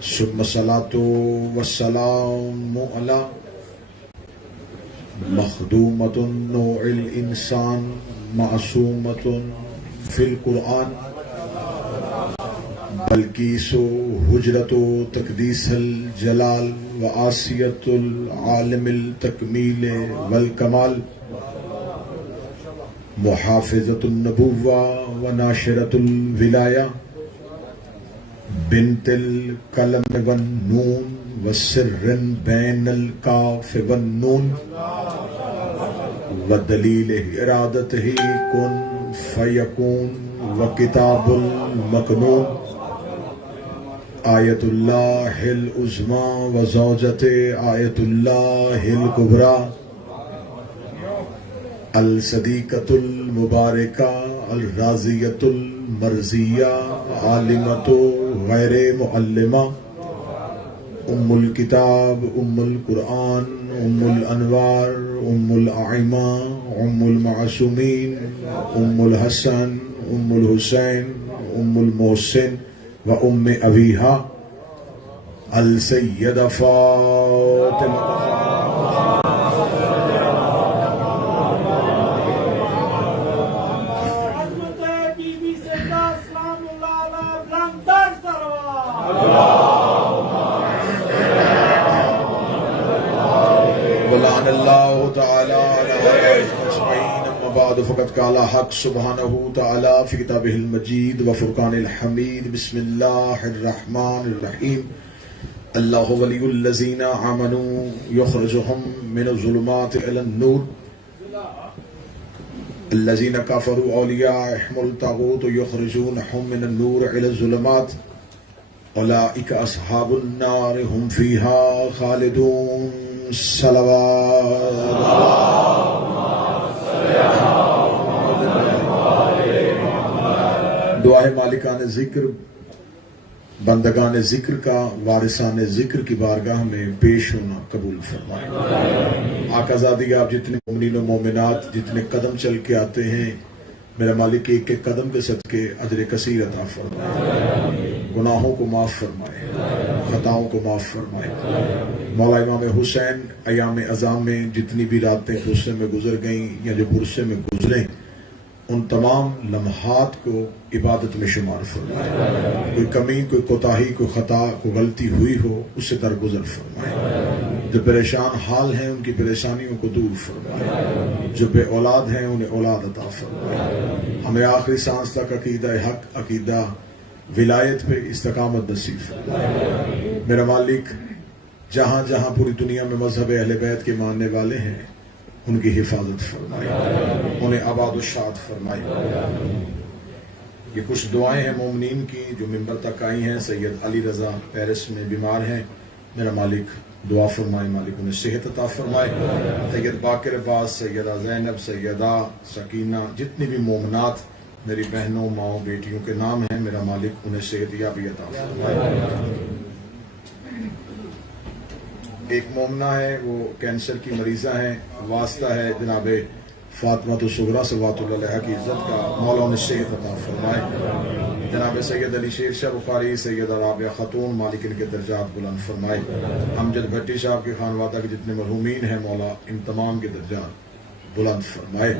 ثم الصلاة والسلام على مخدومة نوع الإنسان معصومة في القرآن بلقیس حجرت تقدیس الجلال وآسیت العالم التکمیل والکمال محافظت النبوہ وناشرت الولایہ بنت القلم والنون وسر بین الکاف والنون ودلیل ارادتہ کن فیکون وکتاب المکنون آیت اللہ العظمی وزوجت آیت اللہ الکبریٰ الصدیقۃ المبارکہ الراضیۃ المرضیہ عالمۃ غیر معلمہ ام الکتاب ام القرآن ام الانوار ام الائمہ ام المعصومین ام الحسن ام الحسین ام المحسن و ام ابیہا السیدہ فاطمہ ولعن اللہ تعالی بعد فقط قال حق سبحانہ تعالی فی کتابہ المجید وفرقان الحمید بسم اللہ الرحمن الرحیم اللہ ولی الذین آمنوا یخرجہم من الظلمات الی النور الذین کفروا اولیاءہم الطاغوت یخرجونہم من النور الی الظلمات اولئک اصحاب النار ہم فیہا خالدون صلوات دعائے مالکان ذکر بندگان ذکر کا وارثان ذکر کی بارگاہ میں پیش ہونا قبول فرمائے۔ آقا زادی آپ جتنے مومنین و مومنات جتنے قدم چل کے آتے ہیں میرا مالک ایک ایک قدم کے صدقے اجر کثیر عطا فرمائے، گناہوں کو معاف فرمائے، خطاؤں کو معاف فرمائے۔ مولا امام حسین ایام اعظام میں جتنی بھی راتیں غصے میں گزر گئیں یا جو برسے میں گزریں ان تمام لمحات کو عبادت میں شمار فرمائے، کوئی کمی کوئی کوتاہی کوئی خطا کوئی غلطی ہوئی ہو اس سے درگزر فرمائے، جو پریشان حال ہیں ان کی پریشانیوں کو دور فرمائے، جو بے اولاد ہیں انہیں اولاد عطا فرمائے، ہمیں آخری سانس تک عقیدہ حق عقیدہ ولایت پہ استقامت نصیب فرمائے۔ میرا مالک جہاں جہاں پوری دنیا میں مذہب اہل بیت کے ماننے والے ہیں ان کی حفاظت فرمائے، انہیں آباد و شاد فرمائے۔ یہ کچھ دعائیں ہیں مومنین کی جو ممبر تک آئی ہیں۔ سید علی رضا پیرس میں بیمار ہیں، میرا مالک دعا فرمائے، مالک انہیں صحت عطا فرمائے۔ سید باقر عباس، سیدہ زینب، سیدہ سکینہ، جتنی بھی مومنات میری بہنوں ماؤں بیٹیوں کے نام ہیں میرا مالک انہیں صحت یابی عطا فرمائے۔ ایک مومنہ ہے وہ کینسر کی مریضہ ہیں، واسطہ ہے جناب فاطمہ الصغریٰ صلوات اللہ علیہ کی عزت کا، مولا انہیں صحت عطا فرمائے۔ جناب سید علی شیر شاہ بخاری، سیدہ رابعہ خاتون، مالک ان کے درجات بلند فرمائے۔ امجد بھٹی صاحب کے خانوادہ کے جتنے مرحومین ہیں مولا ان تمام کے درجات بلند فرمائے۔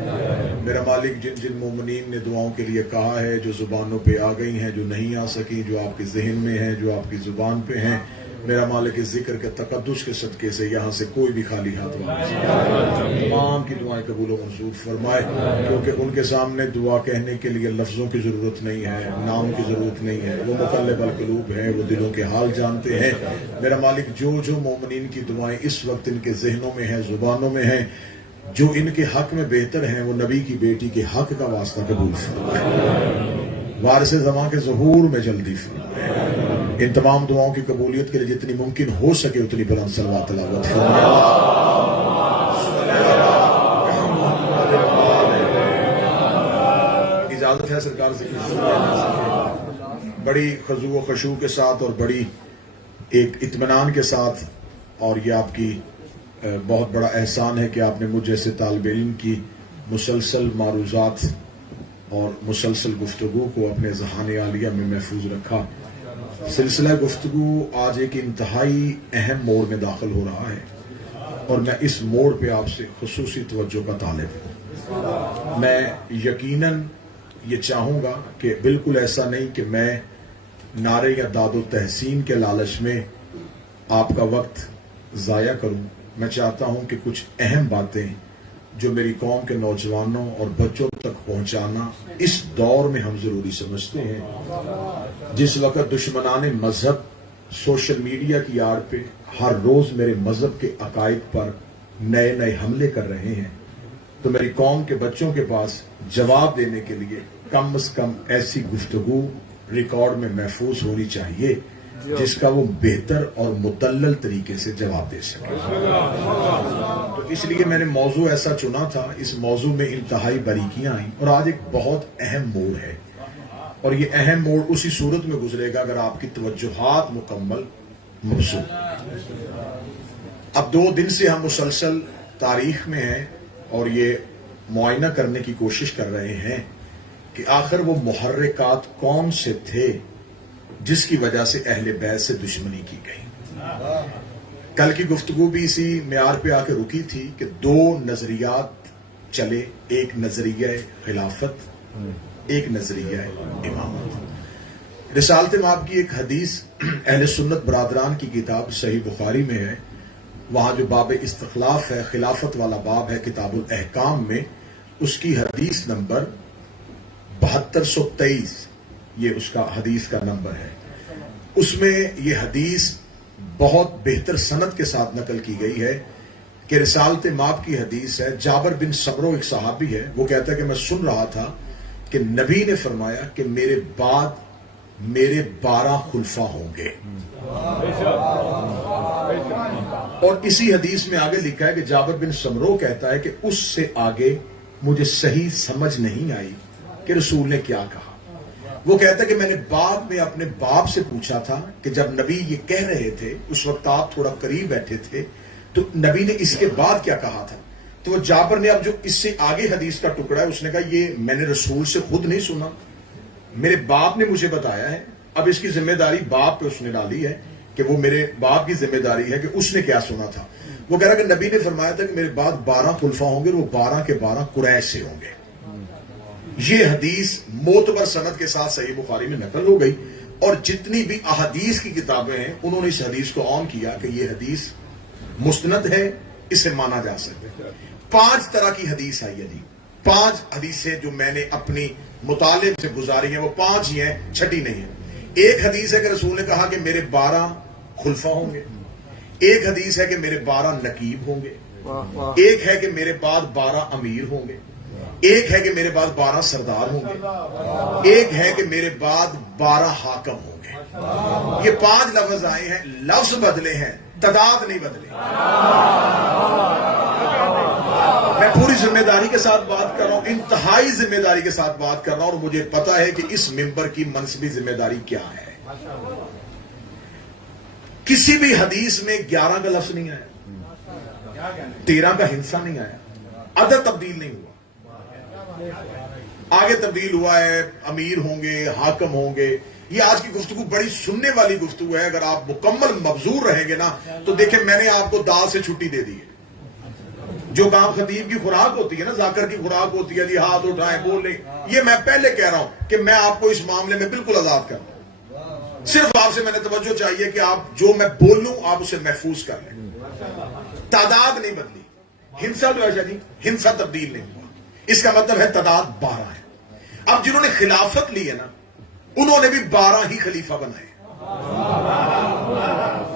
میرا مالک جن جن مومنین نے دعاؤں کے لیے کہا ہے، جو زبانوں پہ آ گئی ہیں، جو نہیں آ سکی، جو آپ کے ذہن میں ہیں، جو آپ کی زبان پہ ہیں، میرا مالک اس ذکر کے تقدس کے صدقے سے یہاں سے کوئی بھی خالی ہاتھ واپس نہیں، تمام کی دعائیں قبول و منظور فرمائے، کیونکہ ان کے سامنے دعا کہنے کے لیے لفظوں کی ضرورت نہیں ہے، نام کی ضرورت نہیں ہے، وہ مقلب القلوب ہیں، وہ دلوں کے حال جانتے ہیں۔ میرا مالک جو جو مومنین کی دعائیں اس وقت ان کے ذہنوں میں ہیں، زبانوں میں ہیں، جو ان کے حق میں بہتر ہیں، وہ نبی کی بیٹی کے حق کا واسطہ قبول فرمائے، وارث زمان کے ظہور میں جلدی فرمائے۔ ان تمام دعاؤں کی قبولیت کے لیے جتنی ممکن ہو سکے اتنی بلند صلوات تلاوت فرمائے۔ اجازت ہے سرکار سے بڑی خضوع و خشوع کے ساتھ اور بڑی ایک اطمینان کے ساتھ، اور یہ آپ کی بہت بڑا احسان ہے کہ آپ نے مجھ جیسے طالب علم کی مسلسل معروضات اور مسلسل گفتگو کو اپنے ذہان عالیہ میں محفوظ رکھا۔ سلسلہ گفتگو آج ایک انتہائی اہم موڑ میں داخل ہو رہا ہے اور میں اس موڑ پہ آپ سے خصوصی توجہ کا طالب ہوں۔ میں یقیناً یہ چاہوں گا کہ بالکل ایسا نہیں کہ میں نعرے یا داد و تحسین کے لالچ میں آپ کا وقت ضائع کروں۔ میں چاہتا ہوں کہ کچھ اہم باتیں جو میری قوم کے نوجوانوں اور بچوں تک پہنچانا اس دور میں ہم ضروری سمجھتے ہیں، جس وقت دشمنان مذہب سوشل میڈیا کی آڑ پہ ہر روز میرے مذہب کے عقائد پر نئے نئے حملے کر رہے ہیں، تو میری قوم کے بچوں کے پاس جواب دینے کے لیے کم از کم ایسی گفتگو ریکارڈ میں محفوظ ہونی چاہیے جس کا وہ بہتر اور مدلل طریقے سے جواب دے سکے۔ تو اس لیے میں نے موضوع ایسا چنا تھا، اس موضوع میں انتہائی باریکیاں آئیں اور آج ایک بہت اہم موڑ ہے، اور یہ اہم موڑ اسی صورت میں گزرے گا اگر آپ کی توجہات مکمل مبسوط۔ اب 2 دن سے ہم مسلسل تاریخ میں ہیں اور یہ معائنہ کرنے کی کوشش کر رہے ہیں کہ آخر وہ محرکات کون سے تھے جس کی وجہ سے اہل بیت سے دشمنی کی گئی۔ کل کی گفتگو بھی اسی معیار پہ آ کے رکی تھی کہ 2 نظریات چلے، ایک نظریہ خلافت، ایک نظریہ امامت۔ رسالت مآب کی ایک حدیث اہل سنت برادران کی کتاب صحیح بخاری میں ہے، وہاں جو باب استخلاف ہے، خلافت والا باب ہے کتاب الاحکام میں، اس کی حدیث نمبر 7223، یہ اس کا حدیث کا نمبر ہے۔ اس میں یہ حدیث بہت بہتر سند کے ساتھ نقل کی گئی ہے کہ رسالت مآب کی حدیث ہے۔ جابر بن سمرو ایک صحابی ہے، وہ کہتا ہے کہ میں سن رہا تھا کہ نبی نے فرمایا کہ میرے بعد میرے 12 خلفاء ہوں گے، اور اسی حدیث میں آگے لکھا ہے کہ جابر بن سمرو کہتا ہے کہ اس سے آگے مجھے صحیح سمجھ نہیں آئی کہ رسول نے کیا کہا۔ وہ کہتا ہے کہ میں نے بعد میں اپنے باپ سے پوچھا تھا کہ جب نبی یہ کہہ رہے تھے اس وقت آپ تھوڑا قریب بیٹھے تھے، تو نبی نے اس کے بعد کیا کہا تھا؟ تو وہ جابر نے اب جو اس سے آگے حدیث کا ٹکڑا ہے اس نے کہا یہ میں نے رسول سے خود نہیں سنا، میرے باپ نے مجھے بتایا ہے۔ اب اس کی ذمہ داری باپ پہ اس نے ڈالی ہے کہ وہ میرے باپ کی ذمہ داری ہے کہ اس نے کیا سنا تھا۔ وہ کہہ رہا کہ نبی نے فرمایا تھا کہ میرے بعد 12 خلفاء ہوں گے، اور وہ 12 کے 12 قریش سے ہوں گے۔ یہ حدیث معتبر سند کے ساتھ صحیح بخاری میں نقل ہو گئی، اور جتنی بھی احادیث کی کتابیں ہیں انہوں نے اس حدیث کو عام کیا کہ یہ حدیث مستند ہے، اسے مانا جا سکتا ہے۔ 5 طرح کی حدیث آئی ہے جی، 5 حدیثیں جو میں نے اپنی مطالعے سے گزاری ہیں، وہ 5 ہی ہیں، چھٹی نہیں ہے۔ ایک حدیث ہے کہ رسول نے کہا کہ میرے 12 خلفاء ہوں گے، ایک حدیث ہے کہ میرے 12 نقیب ہوں گے، ایک ہے کہ میرے بعد 12 امیر ہوں گے، ایک ہے کہ میرے بعد 12 سردار ہوں گے، ایک ہے کہ میرے بعد 12 حاکم ہوں گے۔ یہ 5 لفظ آئے ہیں، لفظ بدلے ہیں، تعداد نہیں بدلے۔ میں پوری ذمہ داری کے ساتھ بات کر رہا ہوں، انتہائی ذمہ داری کے ساتھ بات کر رہا ہوں، اور مجھے پتا ہے کہ اس ممبر کی منصبی ذمہ داری کیا ہے۔ کسی بھی حدیث میں 11 کا لفظ نہیں آیا، 13 کا ہندسہ نہیں آیا، عدد تبدیل نہیں ہوا۔ آگے تبدیل ہوا ہے، امیر ہوں گے، حاکم ہوں گے۔ یہ آج کی گفتگو بڑی سننے والی گفتگو ہے، اگر آپ مکمل مبزور رہیں گے نا تو دیکھیں میں نے آپ کو دال سے چھٹی دے دی ہے۔ جو کام خطیب کی خوراک ہوتی ہے نا، ذاکر کی خوراک ہوتی ہے جی ہاتھ اٹھائیں بول لیں، یہ میں پہلے کہہ رہا ہوں کہ میں آپ کو اس معاملے میں بالکل آزاد کروں۔ صرف آپ سے میں نے توجہ چاہیے کہ آپ جو میں بولوں آپ اسے محفوظ کر لیں۔ تعداد نہیں بدلی، ہنسا جو ہے جی، ہنسا تبدیل نہیں ہوا، اس کا مطلب ہے تعداد 12 ہے۔ اب جنہوں نے خلافت لی ہے نا انہوں نے بھی 12 ہی خلیفہ بنائے،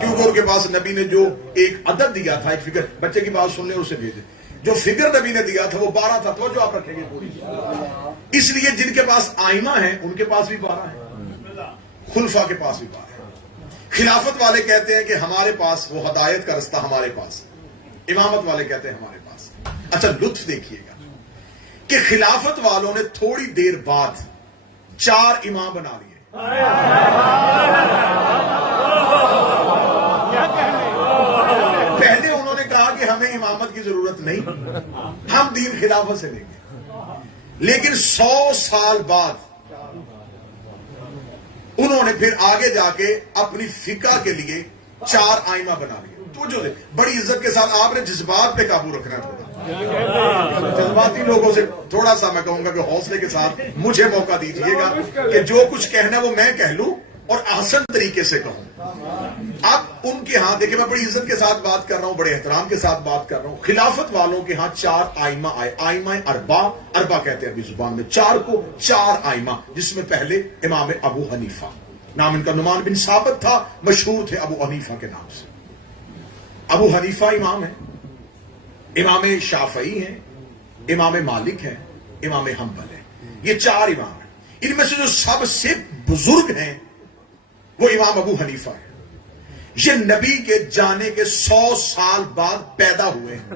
کیونکہ ان کے پاس نبی نے جو ایک عدد دیا تھا، ایک فگر، بچے کی بات سن لیں اسے بھیجیں، جو فگر نبی نے دیا تھا وہ 12 تھا۔ تو جو آپ رکھیں گے پوری، اس لیے جن کے پاس آئمہ ہیں ان کے پاس بھی 12 ہیں، خلفاء کے پاس بھی 12 ہیں۔ خلافت والے کہتے ہیں کہ ہمارے پاس وہ ہدایت کا رستہ ہمارے پاس، امامت والے کہتے ہیں ہمارے پاس۔ اچھا لطف دیکھیے گا کہ خلافت والوں نے تھوڑی دیر بعد 4 امام بنا لیے۔ پہلے انہوں نے کہا کہ ہمیں امامت کی ضرورت نہیں، ہم دین خلافت سے لیں گے، لیکن 100 سال بعد انہوں نے پھر آگے جا کے اپنی فقہ کے لیے 4 آئمہ بنا لیے. تو جو بڑی عزت کے ساتھ آپ نے جذبات پہ قابو رکھنا ہے. جذباتی لوگوں سے تھوڑا سا میں کہوں گا کہ حوصلے کے ساتھ مجھے موقع دیجئے گا کہ جو کچھ کہنا ہے وہ میں کہہ لوں اور احسن طریقے سے کہوں. اب ان کے ہاں دیکھیں میں بڑی عزت کے ساتھ بات کر رہا ہوں, بڑے احترام کے ساتھ بات کر رہا ہوں. خلافت والوں کے ہاں 4 آئمہ آئے, آئمہ اربع کہتے ہیں عربی زبان میں 4 کو, 4 آئمہ, جس میں پہلے امام ابو حنیفہ, نام ان کا نعمان بن ثابت تھا, مشہور تھے ابو حنیفہ کے نام سے. ابو حنیفہ امام ہے, امام شافعی ہیں, امام مالک ہیں, امام حنبل ہیں. یہ 4 امام ہیں. ان میں سے جو سب سے بزرگ ہیں وہ امام ابو حنیفہ ہے. یہ نبی کے جانے کے 100 سال بعد پیدا ہوئے ہیں.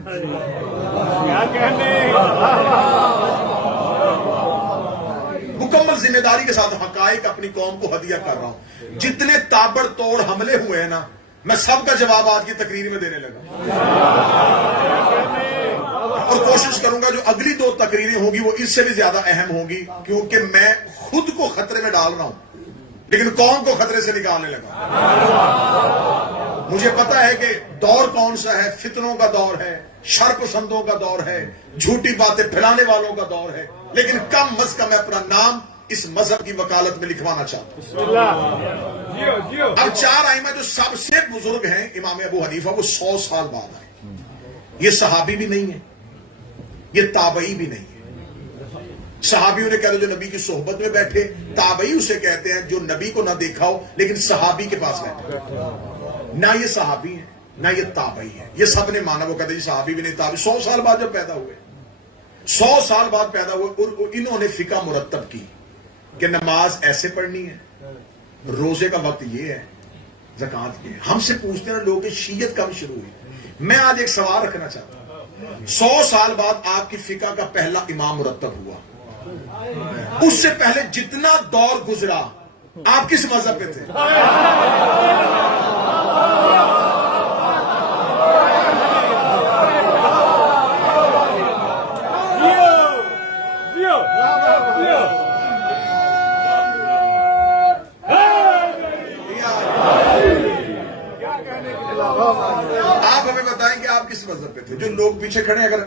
مکمل ذمہ داری کے ساتھ حقائق اپنی قوم کو ہدیہ کر رہا ہوں. جتنے تابڑ توڑ حملے ہوئے ہیں نا, میں سب کا جواب آج کی تقریر میں دینے لگا, اور کوشش کروں گا جو اگلی 2 تقریریں ہوگی وہ اس سے بھی زیادہ اہم ہوگی, کیونکہ میں خود کو خطرے میں ڈال رہا ہوں لیکن قوم کو خطرے سے نکالنے لگا. مجھے پتا ہے کہ دور کون سا ہے, فتنوں کا دور ہے, شر پسندوں کا دور ہے, جھوٹی باتیں پھیلانے والوں کا دور ہے, لیکن کم از کم میں اپنا نام اس مذہب کی وکالت میں لکھوانا چاہتا ہوں. اب 4 آئمہ جو سب سے بزرگ ہیں, امام ابو حنیفہ وہ 100 سال بعد آئے. یہ صحابی بھی نہیں ہے, یہ تابعی بھی نہیں ہے. صحابیوں نے کہہ دو جو نبی کی صحبت میں بیٹھے, تابعی اسے کہتے ہیں جو نبی کو نہ دیکھا ہو لیکن صحابی کے پاس بیٹھے. نہ یہ صحابی ہیں نہ یہ تابعی ہیں, یہ سب نے مانا. وہ کہتے ہیں صحابی بھی نہیں, تابعی. 100 سال بعد جب پیدا ہوئے, 100 سال بعد پیدا ہوئے, اور انہوں نے فقہ مرتب کی کہ نماز ایسے پڑھنی ہے, روزے کا وقت یہ ہے, زکوٰۃ یہ ہے. ہم سے پوچھتے ہیں لوگ کہ شیعت کب شروع ہوئی. میں آج ایک سوال رکھنا چاہتا ہوں. 100 سال بعد آپ کی فقہ کا پہلا امام مرتب ہوا. اس سے پہلے جتنا دور گزرا آپ کس مذہب پہ تھے؟ آپ ہمیں بتائیں کہ آپ کس مذہب پہ تھے؟ جو لوگ پیچھے کھڑے ہیں, اگر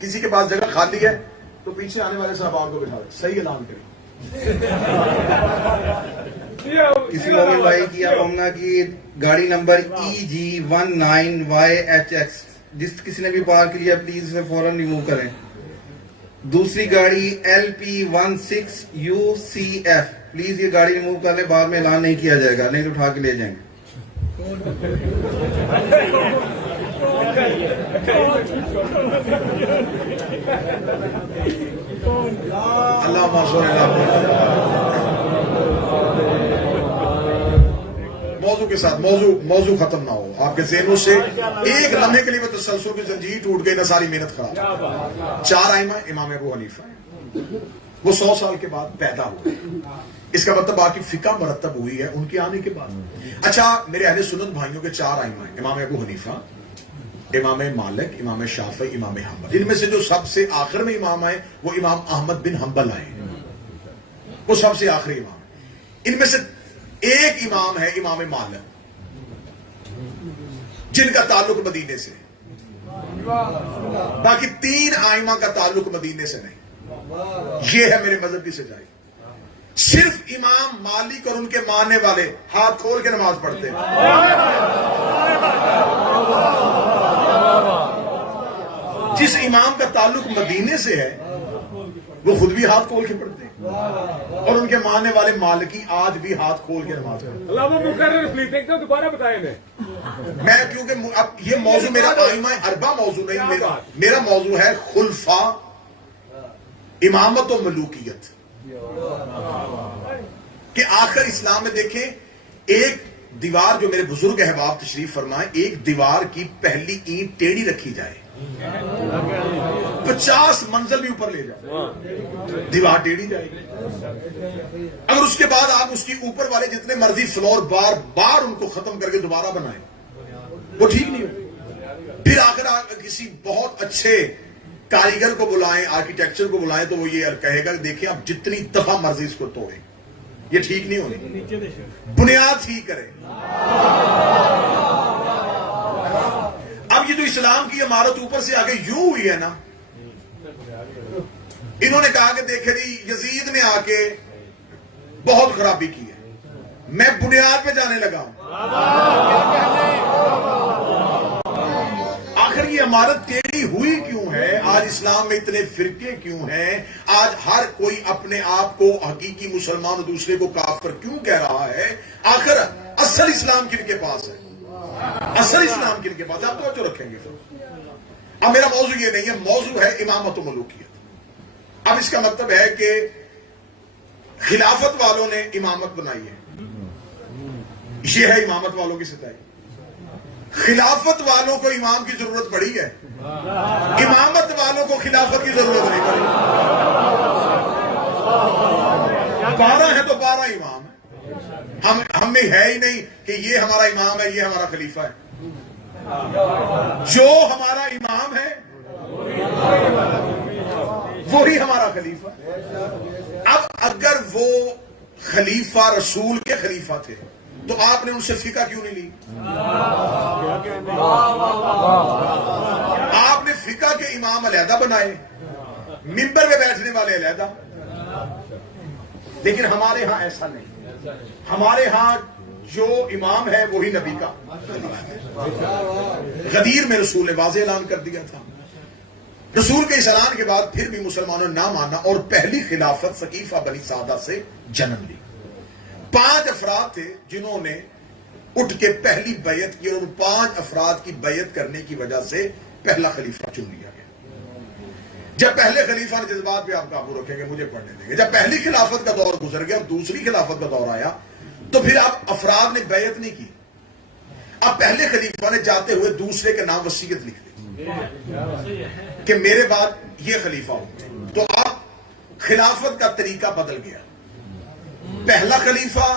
کسی کے پاس جگہ خالی ہے تو پیچھے آنے والے صاحبان کو بٹھا دیں. صحیح اعلان کریں. کسی مومن بھائی کی امنا کی گاڑی نمبر EG19YHX جس کسی نے بھی پارک کیا پلیز اسے فوراً ریموو کریں. دوسری گاڑی LP16UCF پلیز یہ گاڑی ریموو کر لیں, بعد میں اعلان نہیں کیا جائے گا, نہیں تو اٹھا کے لے جائیں گے. اللہ موضوع کے ساتھ موضوع ختم نہ ہو آپ کے ذہنوں سے. ایک لمحے کے لیے وہ تسلسل کی زنجیر ٹوٹ گئی, نہ ساری محنت خراب. 4 آئمہ, امام ابو حنیفہ وہ 100 سال کے بعد پیدا ہوئے. اس کا مطلب باقی فقہ مرتب ہوئی ہے ان کے آنے کے بعد. اچھا میرے اہل سنت بھائیوں کے 4 آئمہ ہیں, امام ابو حنیفہ, امام مالک, امام شافعی, امام حنبل. ان میں سے جو سب سے آخر میں امام آئے وہ امام احمد بن حنبل آئے, وہ سب سے آخری امام. ان میں سے ایک امام ہے امام مالک جن کا تعلق مدینے سے, باقی 3 آئمہ کا تعلق مدینے سے نہیں. یہ ہے میرے مذہب کی سچائی. صرف امام مالک اور ان کے ماننے والے ہاتھ کھول کے نماز پڑھتے ہیں. جس امام کا تعلق مدینے سے ہے وہ خود بھی ہاتھ کھول کے پڑھتے ہیں, اور ان کے ماننے والے مالکی آج بھی ہاتھ کھول کے نماز پڑھتے ہیں. دوبارہ بتائیں. میں کیونکہ اب یہ موضوع میرا آئمہ اربع موضوع نہیں, میرا موضوع ہے خلفاء, امامت و ملوکیت. کہ آخر اسلام میں دیکھیں ایک دیوار, جو میرے بزرگ احباب تشریف فرمائیں, ایک دیوار کی پہلی اینٹ ٹیڑھی رکھی جائے 50 منزل بھی اوپر لے جائے, دیوار ٹیڑھی جائے گی. اگر اس کے بعد آپ اس کی اوپر والے جتنے مرضی فلور بار بار ان کو ختم کر کے دوبارہ بنائیں, وہ ٹھیک نہیں ہو. پھر آخر کسی بہت اچھے کاریگر کو بلائیں, آرکیٹیکچر کو بلائیں, تو وہ یہ کہے گا کہ دیکھیں آپ جتنی دفعہ مرضی اس کو توڑیں, یہ ٹھیک نہیں ہونی، بنیاد ٹھیک کرے۔ اب یہ جو اسلام کی عمارت اوپر سے آگے یوں ہوئی ہے نا، انہوں نے کہا کہ دیکھیں جی یزید نے آ کے بہت خرابی کی ہے، میں بنیاد پہ جانے لگا ہوں۔ آخر یہ عمارت ٹیڑھی ہوئی کیوں ہے؟ آج اسلام میں اتنے فرقے کیوں ہیں؟ آج ہر کوئی اپنے آپ کو حقیقی مسلمان اور دوسرے کو کافر کیوں کہہ رہا ہے؟ آخر اصل اسلام کن کے پاس ہے؟ اصل اسلام کن کے پاس؟ آپ توجہ رکھیں گے۔ اب میرا موضوع یہ نہیں ہے، موضوع ہے امامت و ملوکیت۔ اب اس کا مطلب ہے کہ خلافت والوں نے امامت بنائی ہے، یہ ہے امامت والوں کی ستائی۔ خلافت والوں کو امام کی ضرورت پڑی ہے، امامت والوں کو خلافت کی ضرورت نہیں پڑی۔ 12 ہے تو 12 امام ہے، ہم میں ہے ہی نہیں کہ یہ ہمارا امام ہے، یہ ہمارا خلیفہ ہے۔ جو ہمارا امام ہے وہی ہمارا خلیفہ۔ اب اگر وہ خلیفہ رسول کے خلیفہ تھے تو آپ نے ان سے فقہ کیوں نہیں لی؟ آپ نے فقہ کے امام علیحدہ بنائے، منبر پہ بیٹھنے والے علیحدہ۔ لیکن ہمارے ہاں ایسا نہیں، ہمارے ہاں جو امام ہے وہی نبی کا غدیر میں رسول نے واضح اعلان کر دیا تھا۔ رسول کے اس اعلان کے بعد پھر بھی مسلمانوں نے نہ مانا اور پہلی خلافت ثقیفہ بنی سعدہ سے جنم لی۔ 5 افراد تھے جنہوں نے اٹھ کے پہلی بیعت کی، اور ان 5 افراد کی بیعت کرنے کی وجہ سے پہلا خلیفہ چن لیا گیا۔ جب پہلے خلیفہ نے جذبات پہ آپ قابو رکھیں گے، مجھے پڑھنے دیں گے، جب پہلی خلافت کا دور گزر گیا اور دوسری خلافت کا دور آیا تو پھر اب افراد نے بیعت نہیں کی۔ اب پہلے خلیفہ نے جاتے ہوئے دوسرے کے نام وصیت لکھ دی کہ میرے بعد یہ خلیفہ ہو، تو اب خلافت کا طریقہ بدل گیا۔ پہلا خلیفہ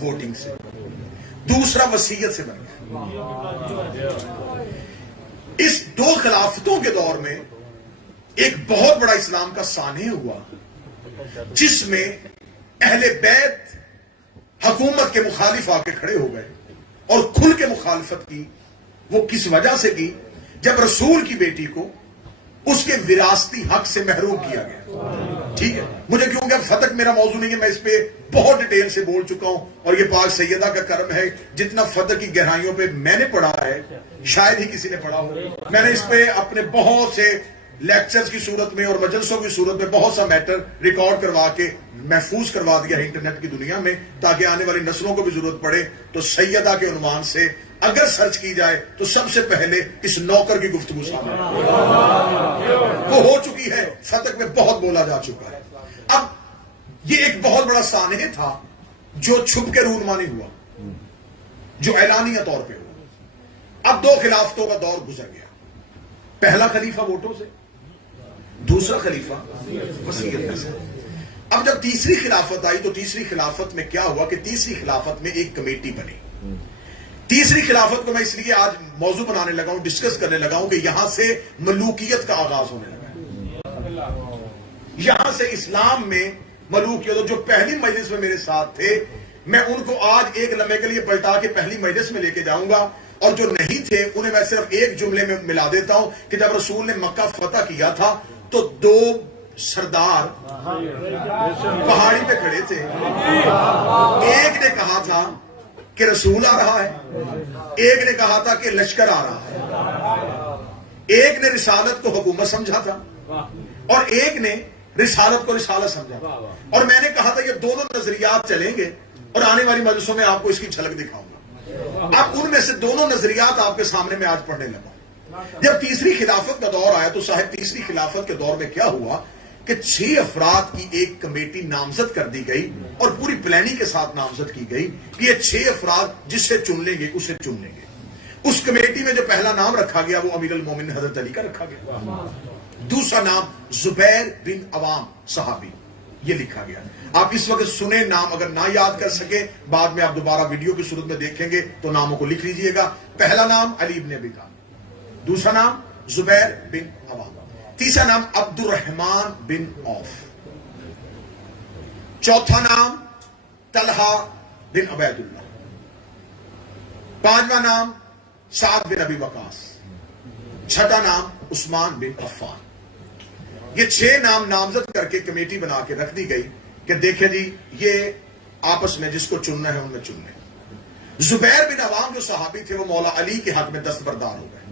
ووٹنگ سے، دوسرا وصیت سے بن گیا۔ اس 2 خلافتوں کے دور میں ایک بہت بڑا اسلام کا سانحہ ہوا جس میں اہل بیت حکومت کے مخالف آ کے کھڑے ہو گئے اور کھل کے مخالفت کی۔ وہ کس وجہ سے کی؟ جب رسول کی بیٹی کو اس کے وراثتی حق سے محروم کیا گیا۔ ٹھیک ہے، مجھے کیونکہ اب فتق میرا موضوع نہیں ہے، میں اس پہ بہت ڈیٹیل سے بول چکا ہوں، اور یہ پاک سیدہ کا کرم ہے جتنا فتق کی گہرائیوں پہ میں نے پڑھا ہے شاید ہی کسی نے پڑھا ہو۔ میں نے اس پہ اپنے بہت سے لیکچرز کی صورت میں اور مجلسوں کی صورت میں بہت سا میٹر ریکارڈ کروا کے محفوظ کروا دیا ہے انٹرنیٹ کی دنیا میں، تاکہ آنے والی نسلوں کو بھی ضرورت پڑے تو سیدہ کے عنوان سے اگر سرچ کی جائے تو سب سے پہلے اس نوکر کی گفتگو سامنے وہ ہو چکی ہے، فتق میں بہت بولا جا چکا ہے۔ اب یہ ایک بہت بڑا سانحہ تھا جو چھپ کے رونما نہیں ہوا، جو اعلانیہ طور پہ ہوا۔ اب 2 خلافتوں کا دور گزر گیا، پہلا خلیفہ ووٹوں سے، دوسرا خلیفہ وصیت سے۔ اب جب تیسری خلافت آئی تو تیسری خلافت میں کیا ہوا کہ تیسری خلافت میں ایک کمیٹی بنی۔ تیسری خلافت کو میں اس لیے آج موضوع بنانے لگا ہوں، ڈسکس کرنے لگا ہوں کہ یہاں سے ملوکیت کا آغاز ہونے لگا، یہاں سے اسلام میں ملوکیت۔ جو پہلی مجلس میں میرے ساتھ تھے میں ان کو آج ایک لمحے کے لیے پلٹا کے پہلی مجلس میں لے کے جاؤں گا، اور جو نہیں تھے انہیں میں صرف ایک جملے میں ملا دیتا ہوں کہ جب رسول نے مکہ فتح کیا تھا تو 2 سردار پہاڑی پہ کھڑے تھے، ایک نے کہا تھا کہ رسول آ رہا ہے، ایک نے کہا تھا کہ لشکر آ رہا ہے، ایک نے رسالت کو حکومت سمجھا تھا اور ایک نے رسالت کو رسالت سمجھا تھا۔ اور میں نے کہا تھا یہ دونوں نظریات چلیں گے اور آنے والی مجلسوں میں آپ کو اس کی جھلک دکھاؤں گا۔ اب ان میں سے دونوں نظریات آپ کے سامنے میں آج پڑھنے لگا۔ جب تیسری خلافت کا دور آیا تو صاحب تیسری خلافت کے دور میں کیا ہوا کہ 6 افراد کی ایک کمیٹی نامزد کر دی گئی اور پوری پلاننگ کے ساتھ نامزد کی گئی کہ یہ 6 افراد جسے چن لیں گے اسے چن لیں گے۔ اس کمیٹی میں جو پہلا نام رکھا گیا وہ امیر المومنین حضرت علی کا رکھا گیا، دوسرا نام زبیر بن عوام صحابی یہ لکھا گیا۔ آپ اس وقت سنیں نام، اگر نہ یاد کر سکے بعد میں آپ دوبارہ ویڈیو کی صورت میں دیکھیں گے تو ناموں کو لکھ لیجئے گا۔ پہلا نام علی بن ابی طالب، دوسرا نام زبیر بن عوام، تیسرا نام عبد الرحمن بن عوف، چوتھا نام طلحہ بن عبید اللہ، پانچواں نام سعد بن ابی وقاص، چھٹا نام عثمان بن عفان۔ یہ 6 نام نامزد کر کے کمیٹی بنا کے رکھ دی گئی کہ دیکھیں جی یہ آپس میں جس کو چننا ہے ان میں چن لیں۔ زبیر بن عوام جو صحابی تھے وہ مولا علی کے حق میں دستبردار ہو گئے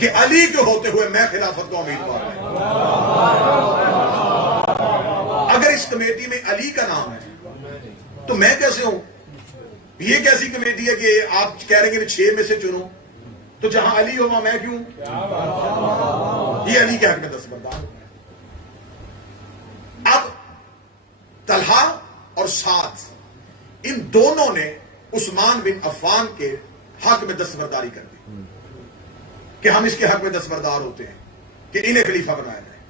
کہ علی کے ہوتے ہوئے میں خلافت کا امیدوار ہوں۔ اگر اس کمیٹی میں علی کا نام ہے تو میں کیسے ہوں؟ یہ کیسی کمیٹی ہے کہ آپ کہہ رہے ہیں کہ 6 میں سے چنو، تو جہاں علی ہو وہاں میں کیوں؟ یہ علی کے حق میں دستبردار ہو گئے۔ اب طلحہ اور سعد ان دونوں نے عثمان بن عفان کے حق میں دستبرداری کر دی کہ ہم اس کے حق میں دستبردار ہوتے ہیں کہ انہیں خلیفہ بنایا جائے۔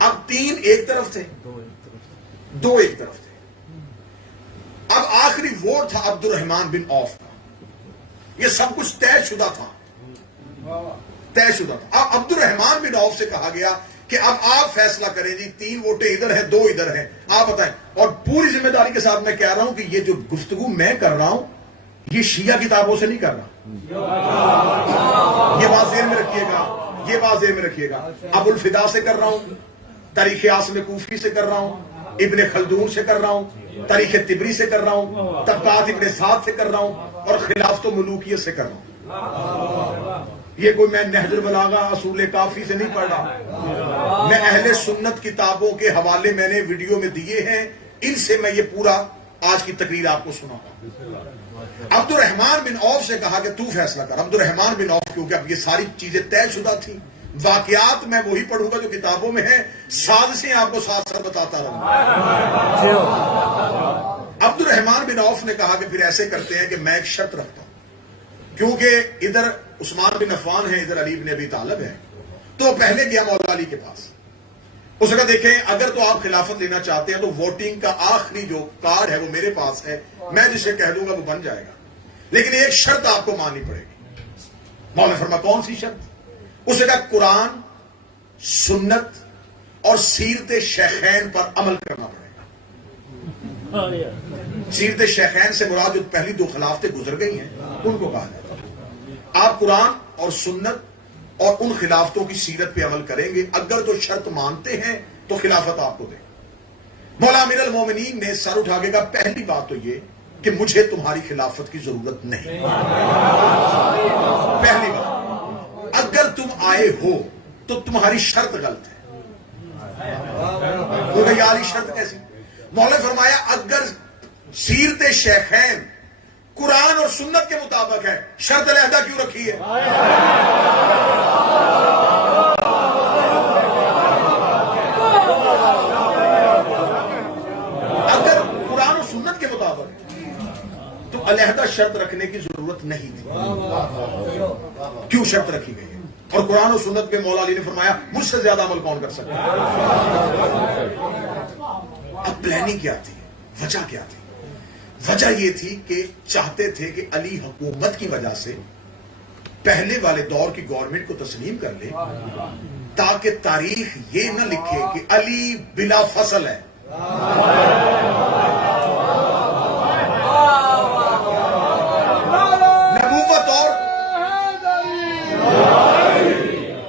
اب 3 ایک طرف تھے، 2 ایک طرف تھے۔ اب آخری ووٹ تھا عبد الرحمن بن عوف کا۔ یہ سب کچھ طے شدہ تھا، طے شدہ تھا۔ اب عبد الرحمن بن عوف سے کہا گیا کہ اب آپ فیصلہ کریں جی، 3 ووٹیں ادھر ہیں 2 ادھر ہیں، آپ بتائیں۔ اور پوری ذمہ داری کے ساتھ میں کہہ رہا ہوں کہ یہ جو گفتگو میں کر رہا ہوں یہ شیعہ کتابوں سے نہیں کر رہا، یہ بات ذہن میں رکھیے گا، یہ بات ذہن میں رکھیے گا۔ ابو الفدا سے کر رہا ہوں، تاریخ عاصم کوفی سے کر رہا ہوں، ابن خلدون سے کر رہا ہوں، تاریخ طبری سے کر رہا ہوں، طبقات ابن سعد سے کر رہا ہوں، اور خلافت و ملوکیت سے کر رہا ہوں۔ یہ کوئی میں نہج البلاغہ اصول کافی سے نہیں پڑھ رہا، میں اہل سنت کتابوں کے حوالے میں نے ویڈیو میں دیے ہیں، ان سے میں یہ پورا آج کی تقریر آپ کو سناؤں۔ عبد الرحمن بن عوف سے کہا کہ تو فیصلہ کر۔ عبد الرحمن بن عوف کیونکہ اب یہ ساری چیزیں طے شدہ تھیں، واقعات میں وہی پڑھوں گا جو کتابوں میں ہیں، سازشیں آپ کو ساتھ ساتھ بتاتا رہوں گا۔ عبد الرحمن بن عوف نے کہا کہ پھر ایسے کرتے ہیں کہ میں ایک شرط رکھتا ہوں، کیونکہ ادھر عثمان بن عفان ہے، ادھر علی بن ابی طالب ہے، تو پہلے گیا مولا علی کے پاس۔ اس نے دیکھیں اگر تو آپ خلافت لینا چاہتے ہیں تو ووٹنگ کا آخری جو کارڈ ہے وہ میرے پاس ہے، میں جسے کہہ دوں گا وہ بن جائے گا، لیکن ایک شرط آپ کو ماننی پڑے گی۔ مولا نے فرمایا کون سی شرط؟ اس نے کہا قرآن، سنت اور سیرت شیخین پر عمل کرنا پڑے گا۔ سیرت شیخین سے مراد جو پہلی 2 خلافتیں گزر گئی ہیں ان کو کہا جاتا ہے۔ آپ قرآن اور سنت اور ان خلافتوں کی سیرت پہ عمل کریں گے، اگر تو شرط مانتے ہیں تو خلافت آپ کو دیں۔ مولا امیر المومنین نے سر اٹھا کے کہا پہلی بات تو یہ کہ مجھے تمہاری خلافت کی ضرورت نہیں۔ پہلی بات، اگر تم آئے ہو تو تمہاری شرط غلط ہے۔ کیونکہ یاری شرط کیسی؟ مولا نے فرمایا اگر سیرت شیخین قرآن اور سنت کے مطابق ہے، شرط علیحدہ کیوں رکھی ہے؟ اگر قرآن اور سنت کے مطابق ہے تو علیحدہ شرط رکھنے کی ضرورت نہیں تھی۔ کیوں شرط رکھی گئی ہے؟ اور قرآن و سنت پہ مولا علی نے فرمایا مجھ سے زیادہ عمل کون کر سکتا ہے؟ اب پلاننگ کیا تھی؟ وجہ کیا تھی؟ وجہ یہ تھی کہ چاہتے تھے کہ علی حکومت کی وجہ سے پہلے والے دور کی گورنمنٹ کو تسلیم کر لے، تاکہ تاریخ یہ نہ لکھے کہ علی بلا فصل ہے۔ نبوت اور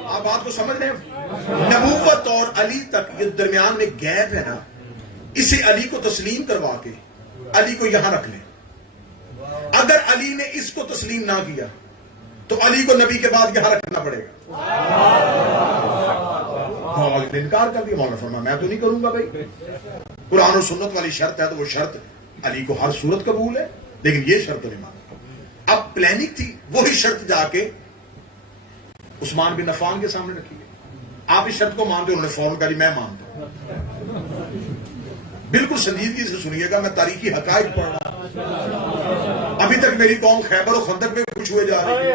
آپ بات کو سمجھ رہے ہیں؟ نبوت اور علی تک یہ درمیان میں گیپ ہے نا، اسے علی کو تسلیم کروا کے علی کو یہاں رکھ لیں۔ اگر علی نے اس کو تسلیم نہ کیا تو علی کو نبی کے بعد یہاں رکھنا پڑے گا۔ مولا نے انکار کر دیا۔ مولا فرمایا میں تو نہیں کروں گا بھائی، قرآن اور سنت والی شرط ہے تو وہ شرط علی کو ہر صورت قبول ہے، لیکن یہ شرط نہیں مانا۔ اب پلاننگ تھی، وہی شرط جا کے عثمان بن عفان کے سامنے رکھی گئی۔ آپ اس شرط کو مانتے؟ انہوں نے فوراً کہا میں مانتا ہوں۔ بالکل سنجیدگی سے سنیے گا، میں تاریخی حقائق پڑھ رہا ہوں۔ ابھی تک میری قوم خیبر و خندق میں کچھ ہوئے جا رہی ہے۔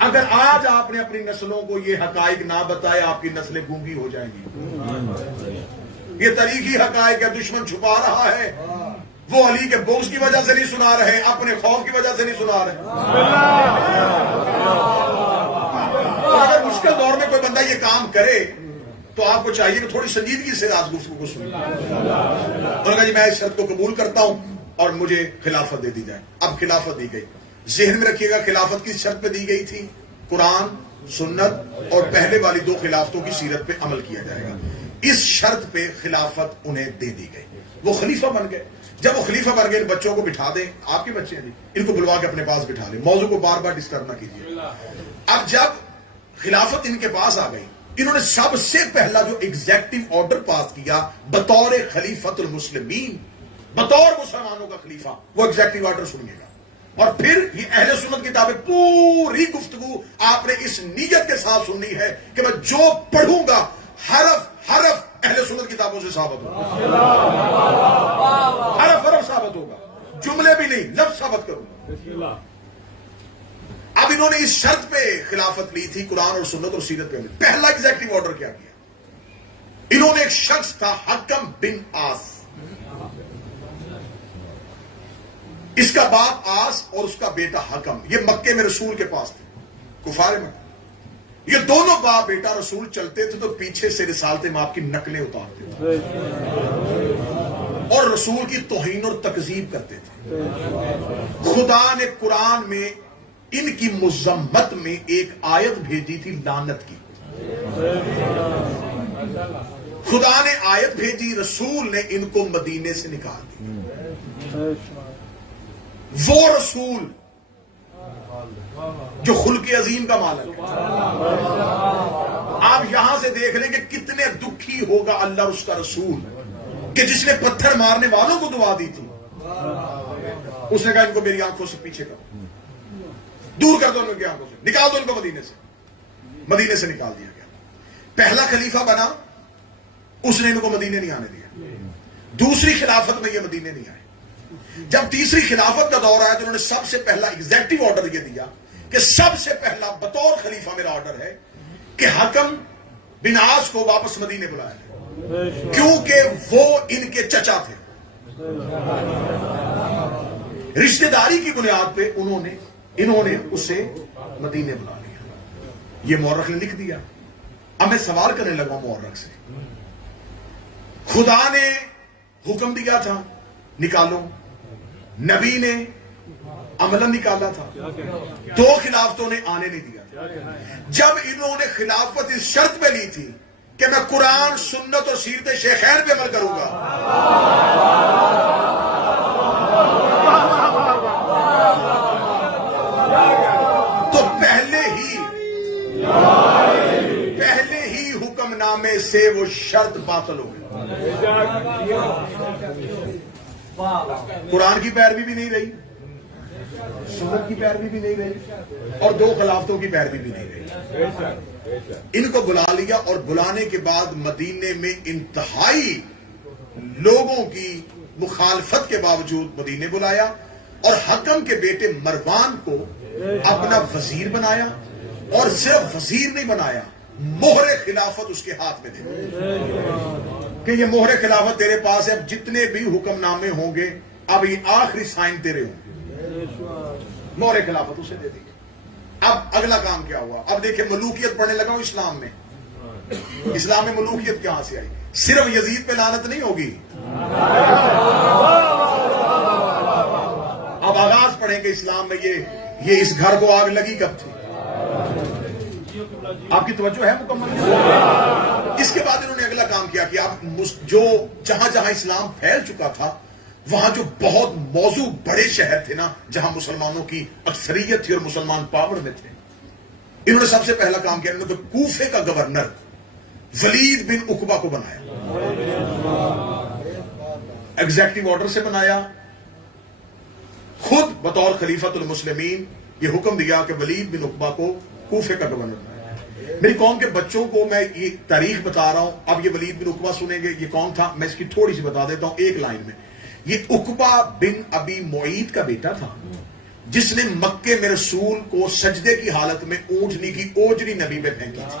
اگر آج آپ نے اپنی نسلوں کو یہ حقائق نہ بتائے، آپ کی نسلیں گونگی ہو جائیں گی۔ یہ تاریخی حقائق ہے، دشمن چھپا رہا ہے۔ وہ علی کے بغض کی وجہ سے نہیں سنا رہے، اپنے خوف کی وجہ سے نہیں سنا رہے۔ اگر مشکل دور میں کوئی بندہ یہ کام کرے تو آپ کو چاہیے کہ تھوڑی سنجیدگی سے آج گفتگو کو سنیں. انہوں نے کہا جی میں اس شرط کو قبول کرتا ہوں اور مجھے خلافت دے دی جائے. اب خلافت دی گئی. ذہن میں رکھیے گا خلافت کس شرط پہ دی گئی تھی؟ قرآن، سنت اور پہلے والی 2 خلافتوں کی سیرت پہ عمل کیا جائے گا. اس شرط پہ خلافت انہیں دے دی گئی. وہ خلیفہ بن گئے. جب وہ خلیفہ بن گئے ان بچوں کو بٹھا دیں، آپ کے بچے ہیں جی، ان کو بلوا کے اپنے پاس بٹھا لیں، موضوع کو بار بار ڈسٹرب نہ کیجیے. اب جب خلافت ان کے پاس آ گئی، انہوں نے سب سے پہلا جو ایگزیکٹو آرڈر پاس کیا بطور خلیفۃ المسلمین، بطور مسلمانوں کا خلیفہ، وہ ایگزیکٹو آرڈر سنیے گا. اور پھر یہ اہل سنت کتابیں پوری گفتگو آپ نے اس نیت کے ساتھ سننی ہے کہ میں جو پڑھوں گا حرف حرف اہل سنت کتابوں سے ثابت ہوگا، حرف حرف ثابت ہوگا، جملے بھی نہیں، لفظ ثابت کروں گا. اب انہوں نے اس شرط پہ خلافت لی تھی، قرآن اور سنت اور سیرت پہ. پہلا ایگزیکٹو آرڈر کیا کیا؟ انہوں نے ایک شخص تھا حکم بن آس، اس کا باپ آس اور اس کا بیٹا حکم، یہ مکے میں رسول کے پاس تھے، کفار میں. یہ دونوں باپ بیٹا رسول چلتے تھے تو پیچھے سے رسالت مآب کی نقلیں اتارتے تھے اور رسول کی توہین اور تکذیب کرتے تھے. خدا نے قرآن میں ان کی مذمت میں ایک آیت بھیجی تھی لعنت کی. خدا نے آیت بھیجی، رسول نے ان کو مدینے سے نکال دی. وہ رسول جو خلق عظیم کا مالک ہے، آپ یہاں سے دیکھ لیں کہ کتنے دکھی ہوگا اللہ اور اس کا رسول کہ جس نے پتھر مارنے والوں کو دعا دی تھی. اس نے کہا ان کو میری آنکھوں سے پیچھے کرو، دور کر دو ان کی آنکھوں سے، نکال دو ان کو مدینے سے نکال دیا گیا. پہلا خلیفہ بنا، اس نے ان کو مدینے نہیں آنے دیا. دوسری خلافت میں یہ مدینے نہیں آئے. جب تیسری خلافت کا دور آیا تو انہوں نے سب سے پہلا ایگزیکٹو آرڈر یہ دیا کہ سب سے پہلا بطور خلیفہ میرا آرڈر ہے کہ حکم بن آس کو واپس مدینے بلایا جائے، کیونکہ وہ ان کے چچا تھے. رشتہ داری کی بنیاد پہ انہوں نے اسے مدینے بلا لیا. یہ مورخ نے لکھ دیا. اب میں سوال کرنے لگا مورخ سے، خدا نے حکم دیا تھا نکالو، نبی نے عملاً نکالا تھا، 2 خلافتوں نے آنے نہیں دیا. جب انہوں نے خلافت اس شرط پہ لی تھی کہ میں قرآن، سنت اور سیرت شیخین پہ عمل کروں گا، تو پہلے ہی حکم نامے سے وہ شرط باطل ہو گئی. قرآن کی پیروی بھی نہیں رہی، سنت کی پیروی بھی نہیں رہی، اور 2 خلافتوں کی پیروی بھی نہیں رہی. ان کو بلا لیا اور بلانے کے بعد مدینے میں انتہائی لوگوں کی مخالفت کے باوجود مدینے بلایا اور حکم کے بیٹے مروان کو اپنا وزیر بنایا. اور صرف وزیر نہیں بنایا، مہر خلافت اس کے ہاتھ میں دے کہ یہ مہر خلافت تیرے پاس ہے، اب جتنے بھی حکم نامے ہوں گے اب یہ آخری سائن تیرے ہوں گے. مہر خلافت اسے دے دی. اب اگلا کام کیا ہوا؟ اب دیکھیں ملوکیت پڑھنے لگا ہوں اسلام میں. اسلام میں ملوکیت کہاں سے آئی؟ صرف یزید پہ لعنت نہیں ہوگی. اب آغاز پڑھیں گے اسلام میں یہ اس گھر کو آگ لگی کب تھی. آپ کی توجہ ہے مکمل؟ اس کے بعد انہوں نے اگلا کام کیا کہ آپ جو جہاں جہاں اسلام پھیل چکا تھا وہاں جو بہت موضوع بڑے شہر تھے نا جہاں مسلمانوں کی اکثریت تھی اور مسلمان پاور میں تھے، انہوں نے سب سے پہلا کام کیا، انہوں نے کوفے کا گورنر ولید بن عقبہ کو بنایا. ایگزیکٹو آرڈر سے بنایا. خود بطور خلیفۃ المسلمین یہ حکم دیا کہ ولید بن عقبہ کو کوفے کا گورنر بنایا. میری قوم کے بچوں کو میں یہ تاریخ بتا رہا ہوں. اب یہ ولید بن عقبہ سنیں گے یہ کون تھا، میں اس کی تھوڑی سی بتا دیتا ہوں ایک لائن میں. یہ عقبہ بن ابی معیط کا بیٹا تھا جس نے مکے میں رسول کو سجدے کی حالت میں اونٹنی کی اوجری نبی پہ پھینکی تھی.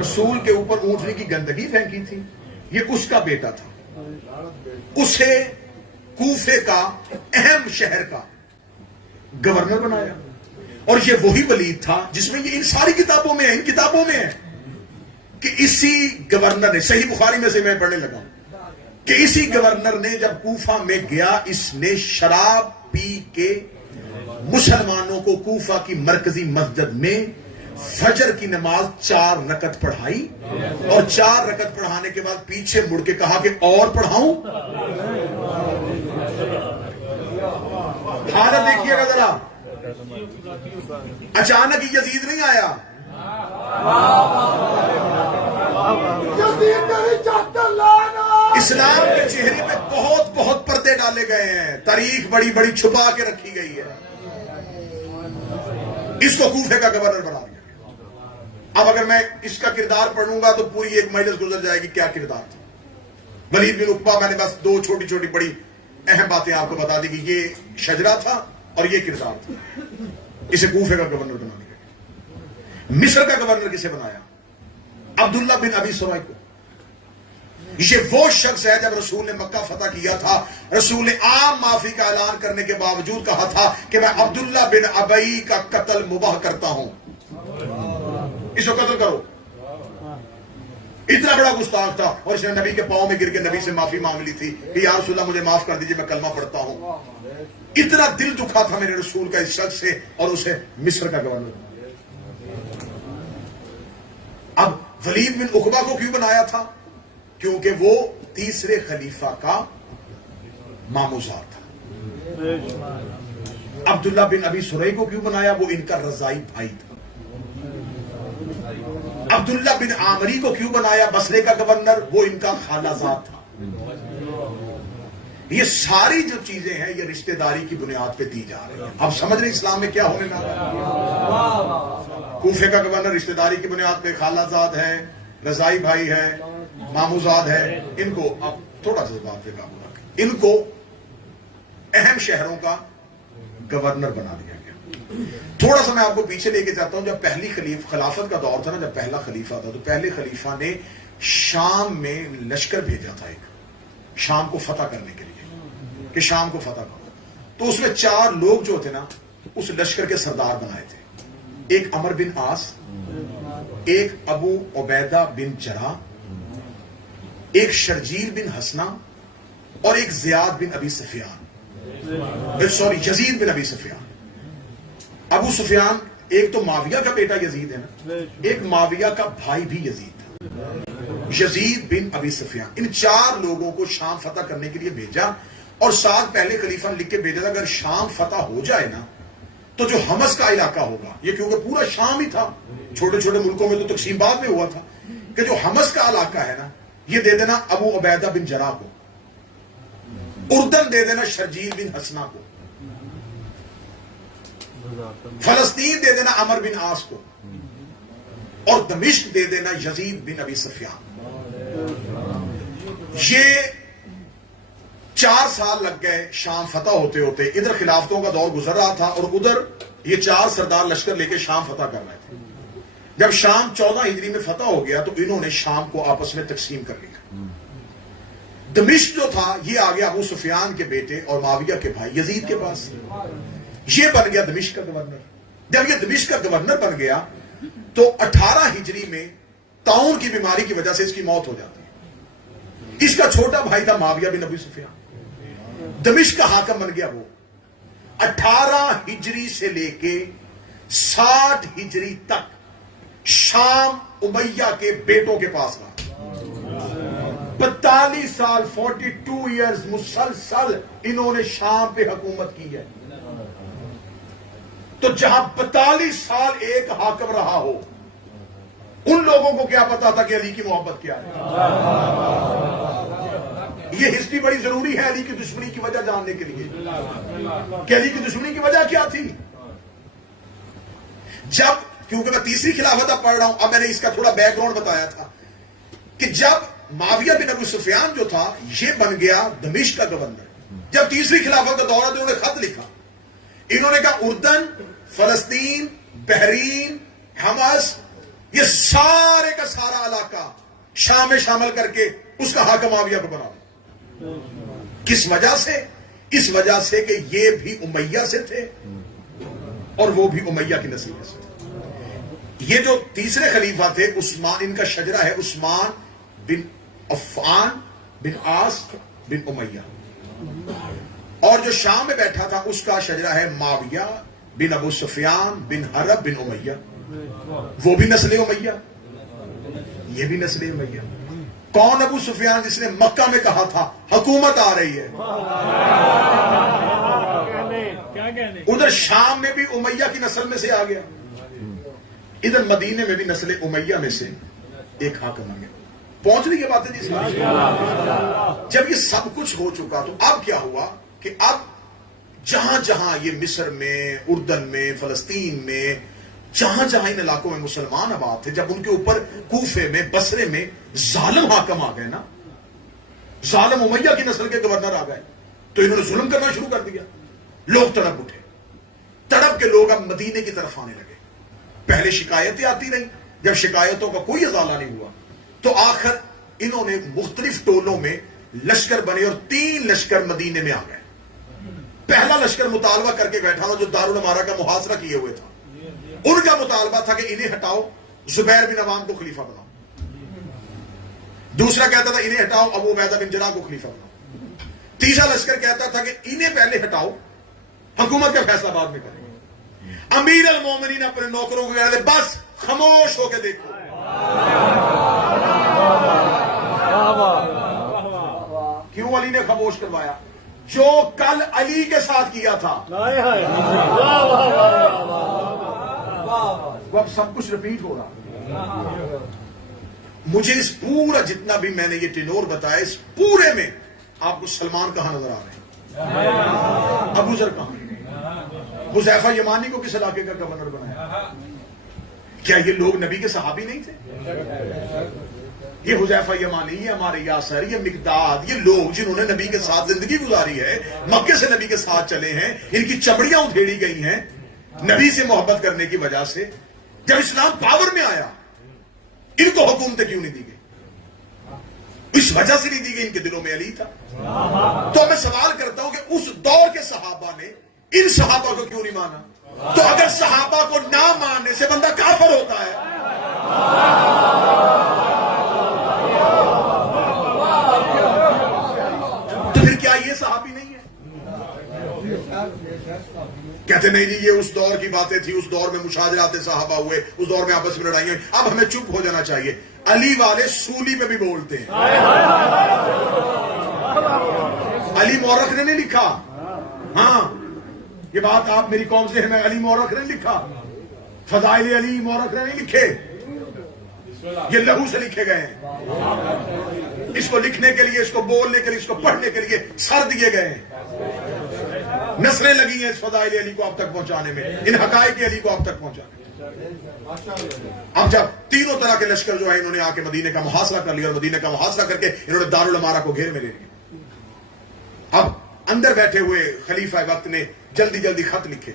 رسول کے اوپر اونٹنی کی گندگی پھینکی تھی. یہ اس کا بیٹا تھا. اسے کوفے کا اہم شہر کا گورنر بنایا. اور یہ وہی ولید تھا جس میں یہ ان ساری کتابوں میں ہے، ان کتابوں میں ہے کہ اسی گورنر نے, صحیح بخاری میں سے میں پڑھنے لگا ہوں, کہ اسی گورنر نے جب کوفہ میں گیا, اس نے شراب پی کے مسلمانوں کو کوفہ کی مرکزی مسجد میں فجر کی نماز 4 رکعت پڑھائی, اور 4 رکعت پڑھانے کے بعد پیچھے مڑ کے کہا کہ اور پڑھاؤں. حالت دیکھیے گا ذرا, اچانک ہی یزید نہیں آیا, اسلام کے چہرے پہ بہت بہت پردے ڈالے گئے ہیں, تاریخ بڑی بڑی چھپا کے رکھی گئی ہے. اس کو کوفے کا گورنر بنا دیا. اب اگر میں اس کا کردار پڑھوں گا تو پوری ایک مجلس گزر جائے گی. کیا کردار تھا ولید بن عقبہ, میں نے بس 2 چھوٹی چھوٹی بڑی اہم باتیں آپ کو بتا دی کہ یہ شجرا تھا اور یہ کردار تھا. اسے کوفے کا گورنر بنا دیا. مصر کا گورنر کسے بنایا؟ عبداللہ بن ابی سرائی کو. یہ وہ شخص ہے جب رسول نے مکہ فتح کیا تھا, رسول نے عام معافی کا اعلان کرنے کے باوجود کہا تھا کہ میں عبداللہ بن ابی کا قتل مباح کرتا ہوں, اس کو قتل کرو. اتنا بڑا گستاخ تھا, اور اس نے نبی کے پاؤں میں گر کے نبی سے معافی مانگ لی تھی کہ یا رسول اللہ مجھے معاف کر دیجئے, میں کلمہ پڑھتا ہوں. اتنا دل دکھا تھا میرے رسول کا اس شخص سے, اور اسے مصر کا گورنر بنا. اب ولید بن عقبہ کو کیوں بنایا تھا؟ کیونکہ وہ تیسرے خلیفہ کا ماموزاد تھا. عبداللہ بن ابی سرائی کو کیوں بنایا؟ وہ ان کا رضائی بھائی تھا. عبداللہ بن عامری کو کیوں بنایا بصرے کا گورنر؟ وہ ان کا خالہ زاد تھا. یہ ساری جو چیزیں ہیں یہ رشتہ داری کی بنیاد پہ دی جا رہی ہیں. اب سمجھ رہے اسلام میں کیا ہونے لگا؟ کوفے کا گورنر رشتہ داری کی بنیاد پہ خالہ زاد ہے, رضائی بھائی ہے, ماموزاد ہے. ان کو اب تھوڑا سا بات پہ قابو رکھیں, ان کو اہم شہروں کا گورنر بنا دیا گیا. تھوڑا سا میں آپ کو پیچھے لے کے جاتا ہوں. جب پہلی خلافت کا دور تھا نا, جب پہلا خلیفہ تھا, تو پہلے خلیفہ نے شام میں لشکر بھیجا تھا, ایک شام کو فتح کرنے کے لیے, کہ شام کو فتح کرو. تو اس میں 4 لوگ جو تھے نا اس لشکر کے سردار بنائے تھے. ایک عمر بن عاص, ایک ابو عبیدہ بن جراح, ایک شرجیل بن حسنہ, اور ایک زیاد بن ابی سفیان, یزید بن ابی سفیان. ابو سفیان ایک تو معاویہ کا بیٹا یزید ہے نا, ایک معاویہ کا بھائی بھی یزید تھا, یزید بن ابی سفیان. ان 4 لوگوں کو شام فتح کرنے کے لیے بھیجا, اور ساتھ پہلے خلیفہ نے لکھ کے بھیجا تھا اگر شام فتح ہو جائے نا تو جو حمص کا علاقہ ہوگا, یہ کیونکہ پورا شام ہی تھا, چھوٹے چھوٹے ملکوں میں تو تقسیم بعد میں ہوا تھا, کہ جو حمص کا علاقہ ہے نا یہ دے دینا ابو عبیدہ بن جراح کو, اردن دے دینا شرجیل بن حسنہ کو, فلسطین دے دینا عمر بن عاص کو, اور دمشق دے دینا یزید بن ابی سفیان. یہ 4 سال لگ گئے شام فتح ہوتے ہوتے. ادھر خلافتوں کا دور گزر رہا تھا, اور ادھر یہ 4 سردار لشکر لے کے شام فتح کر رہے تھے. جب شام 14 ہجری میں فتح ہو گیا تو انہوں نے شام کو آپس میں تقسیم کر لیا. دمشق جو تھا یہ آ گیا ابو سفیان کے بیٹے اور معاویہ کے بھائی یزید کے پاس, یہ بن گیا دمشق کا گورنر. جب یہ دمشق کا گورنر بن گیا تو 18 ہجری میں طاعون کی بیماری کی وجہ سے اس کی موت ہو جاتی ہے. اس کا چھوٹا بھائی تھا معاویہ بن ابی سفیان, دمشق کا حاکم بن گیا. وہ 18 ہجری سے لے کے 60 ہجری تک شام امیہ کے بیٹوں کے پاس رہا. 42 سال 42 ایئرز مسلسل انہوں نے شام پہ حکومت کی ہے. تو جہاں 42 سال ایک حاکم رہا ہو, ان لوگوں کو کیا پتا تھا کہ علی کی محبت کیا ہے؟ یہ ہسٹری بڑی ضروری ہے علی کی دشمنی کی وجہ جاننے کے لیے, کہ علی کی دشمنی کی وجہ کیا تھی. جب, کیونکہ میں تیسری خلافت اب پڑھ رہا ہوں, اب میں نے اس کا تھوڑا بیک گراؤنڈ بتایا تھا کہ جب معاویہ بن ابو سفیان جو تھا یہ بن گیا دمشق کا گورنر. جب تیسری خلافت کا دور ہے تو انہوں نے خط لکھا, انہوں نے کہا اردن, فلسطین, بحرین, حمص, یہ سارے کا سارا علاقہ شام میں شامل کر کے اس کا حاکم معاویہ کو بنا دیا. کس وجہ سے؟ اس وجہ سے کہ یہ بھی امیہ سے تھے اور وہ بھی امیہ کی نسل سے تھے. یہ جو تیسرے خلیفہ تھے عثمان، ان کا شجرہ ہے عثمان بن عفان بن عاص بن امیہ، اور جو شام میں بیٹھا تھا اس کا شجرہ ہے معاویہ بن ابو سفیان بن حرب بن امیہ، وہ بھی نسل امیہ، یہ بھی نسل امیہ۔ کون ابو سفیان؟ جس نے مکہ میں کہا تھا حکومت آ رہی ہے۔ ادھر شام میں بھی امیہ کی نسل میں سے آ گیا، ادھر مدینے میں بھی نسل امیہ میں سے ایک حاکم آ گیا۔ پہنچ رہی ہے باتیں جی؟ جب یہ سب کچھ ہو چکا تو اب کیا ہوا کہ اب جہاں جہاں یہ مصر میں، اردن میں، فلسطین میں، جہاں جہاں ان علاقوں میں مسلمان آباد تھے، جب ان کے اوپر کوفے میں، بصرے میں ظالم حاکم آ گئے نا، ظالم امیہ کی نسل کے گورنر آ گئے، تو انہوں نے ظلم کرنا شروع کر دیا۔ لوگ تڑپ اٹھے، تڑپ کے لوگ اب مدینے کی طرف آنے لگے۔ پہلے شکایتیں آتی رہی، جب شکایتوں کا کوئی ازالہ نہیں ہوا تو آخر انہوں نے مختلف ٹولوں میں لشکر بنے اور 3 لشکر مدینے میں آ گئے۔ پہلا لشکر مطالبہ کر کے بیٹھا تھا جو دارالمارا کا محاصرہ کیے ہوئے تھا، ان کا مطالبہ تھا کہ انہیں ہٹاؤ، زبیر بن عوام کو خلیفہ بناؤ۔ دوسرا کہتا تھا انہیں ہٹاؤ، ابو عبیدہ بن جراح کو خلیفہ بناؤ۔ تیسرا لشکر کہتا تھا کہ انہیں پہلے ہٹاؤ، حکومت کا فیصلہ بعد میں کریں گے۔ امیر المومنین اپنے نوکروں کو کہتے بس خاموش ہو کے دیکھو۔ کیوں علی نے خاموش کروایا؟ جو کل علی کے ساتھ کیا تھا وہ اب سب کچھ ریپیٹ ہو رہا۔ مجھے اس پورا جتنا بھی میں نے یہ ٹینور بتایا، اس پورے میں آپ کو سلمان کہاں نظر آ رہے ہیں؟ ابو ذر کہاں؟ حذیفہ یمانی کو کس علاقے کا گورنر بنایا؟ کیا یہ لوگ نبی کے صحابی نہیں تھے؟ یہ حذیفہ یمانی، یہ ہمارے یاسر، یہ مقداد، یہ لوگ جنہوں نے نبی کے ساتھ زندگی گزاری ہے، مکے سے نبی کے ساتھ چلے ہیں، ان کی چمڑیاں ادھیڑی گئی ہیں نبی سے محبت کرنے کی وجہ سے۔ جب اسلام پاور میں آیا ان کو حکومتیں کیوں نہیں دی گئی؟ اس وجہ سے نہیں دی گئی، ان کے دلوں میں علی تھا۔ تو میں سوال کرتا ہوں کہ اس دور کے صحابہ نے ان صحابہ کو کیوں نہیں مانا؟ تو اگر صحابہ کو نہ ماننے سے بندہ کافر ہوتا ہے، تو پھر کیا یہ صحابی نہیں ہے؟ کہتے نہیں جی یہ اس دور کی باتیں تھی، اس دور میں مشاجرات صحابہ ہوئے، اس دور میں آپس میں لڑائیاں ہوئی، اب ہمیں چپ ہو جانا چاہیے۔ علی والے سولی پہ بھی بولتے ہیں۔ علی مورخ نے نہیں لکھا، ہاں یہ بات آپ میری قوم سے ہے، میں علی مورخ نے لکھا، فضائل علی مورخ نے نہیں لکھے، یہ لہو سے لکھے گئے ہیں۔ اس کو لکھنے کے لیے، اس کو بولنے کے لیے، اس کو پڑھنے کے لیے سر دیے گئے ہیں، نسلیں لگی ہیں اس فضائل علی کو آپ تک پہنچانے میں، ان حقائق علی کو آپ تک پہنچانے میں۔ اب جب تینوں طرح کے لشکر جو ہے انہوں نے آ کے مدینے کا محاصرہ کر لیا، اور مدینے کا محاصرہ کر کے انہوں نے دارالمارا کو گھیر میں لے لیا۔ اب اندر بیٹھے ہوئے خلیفہ وقت نے جلدی جلدی خط لکھے،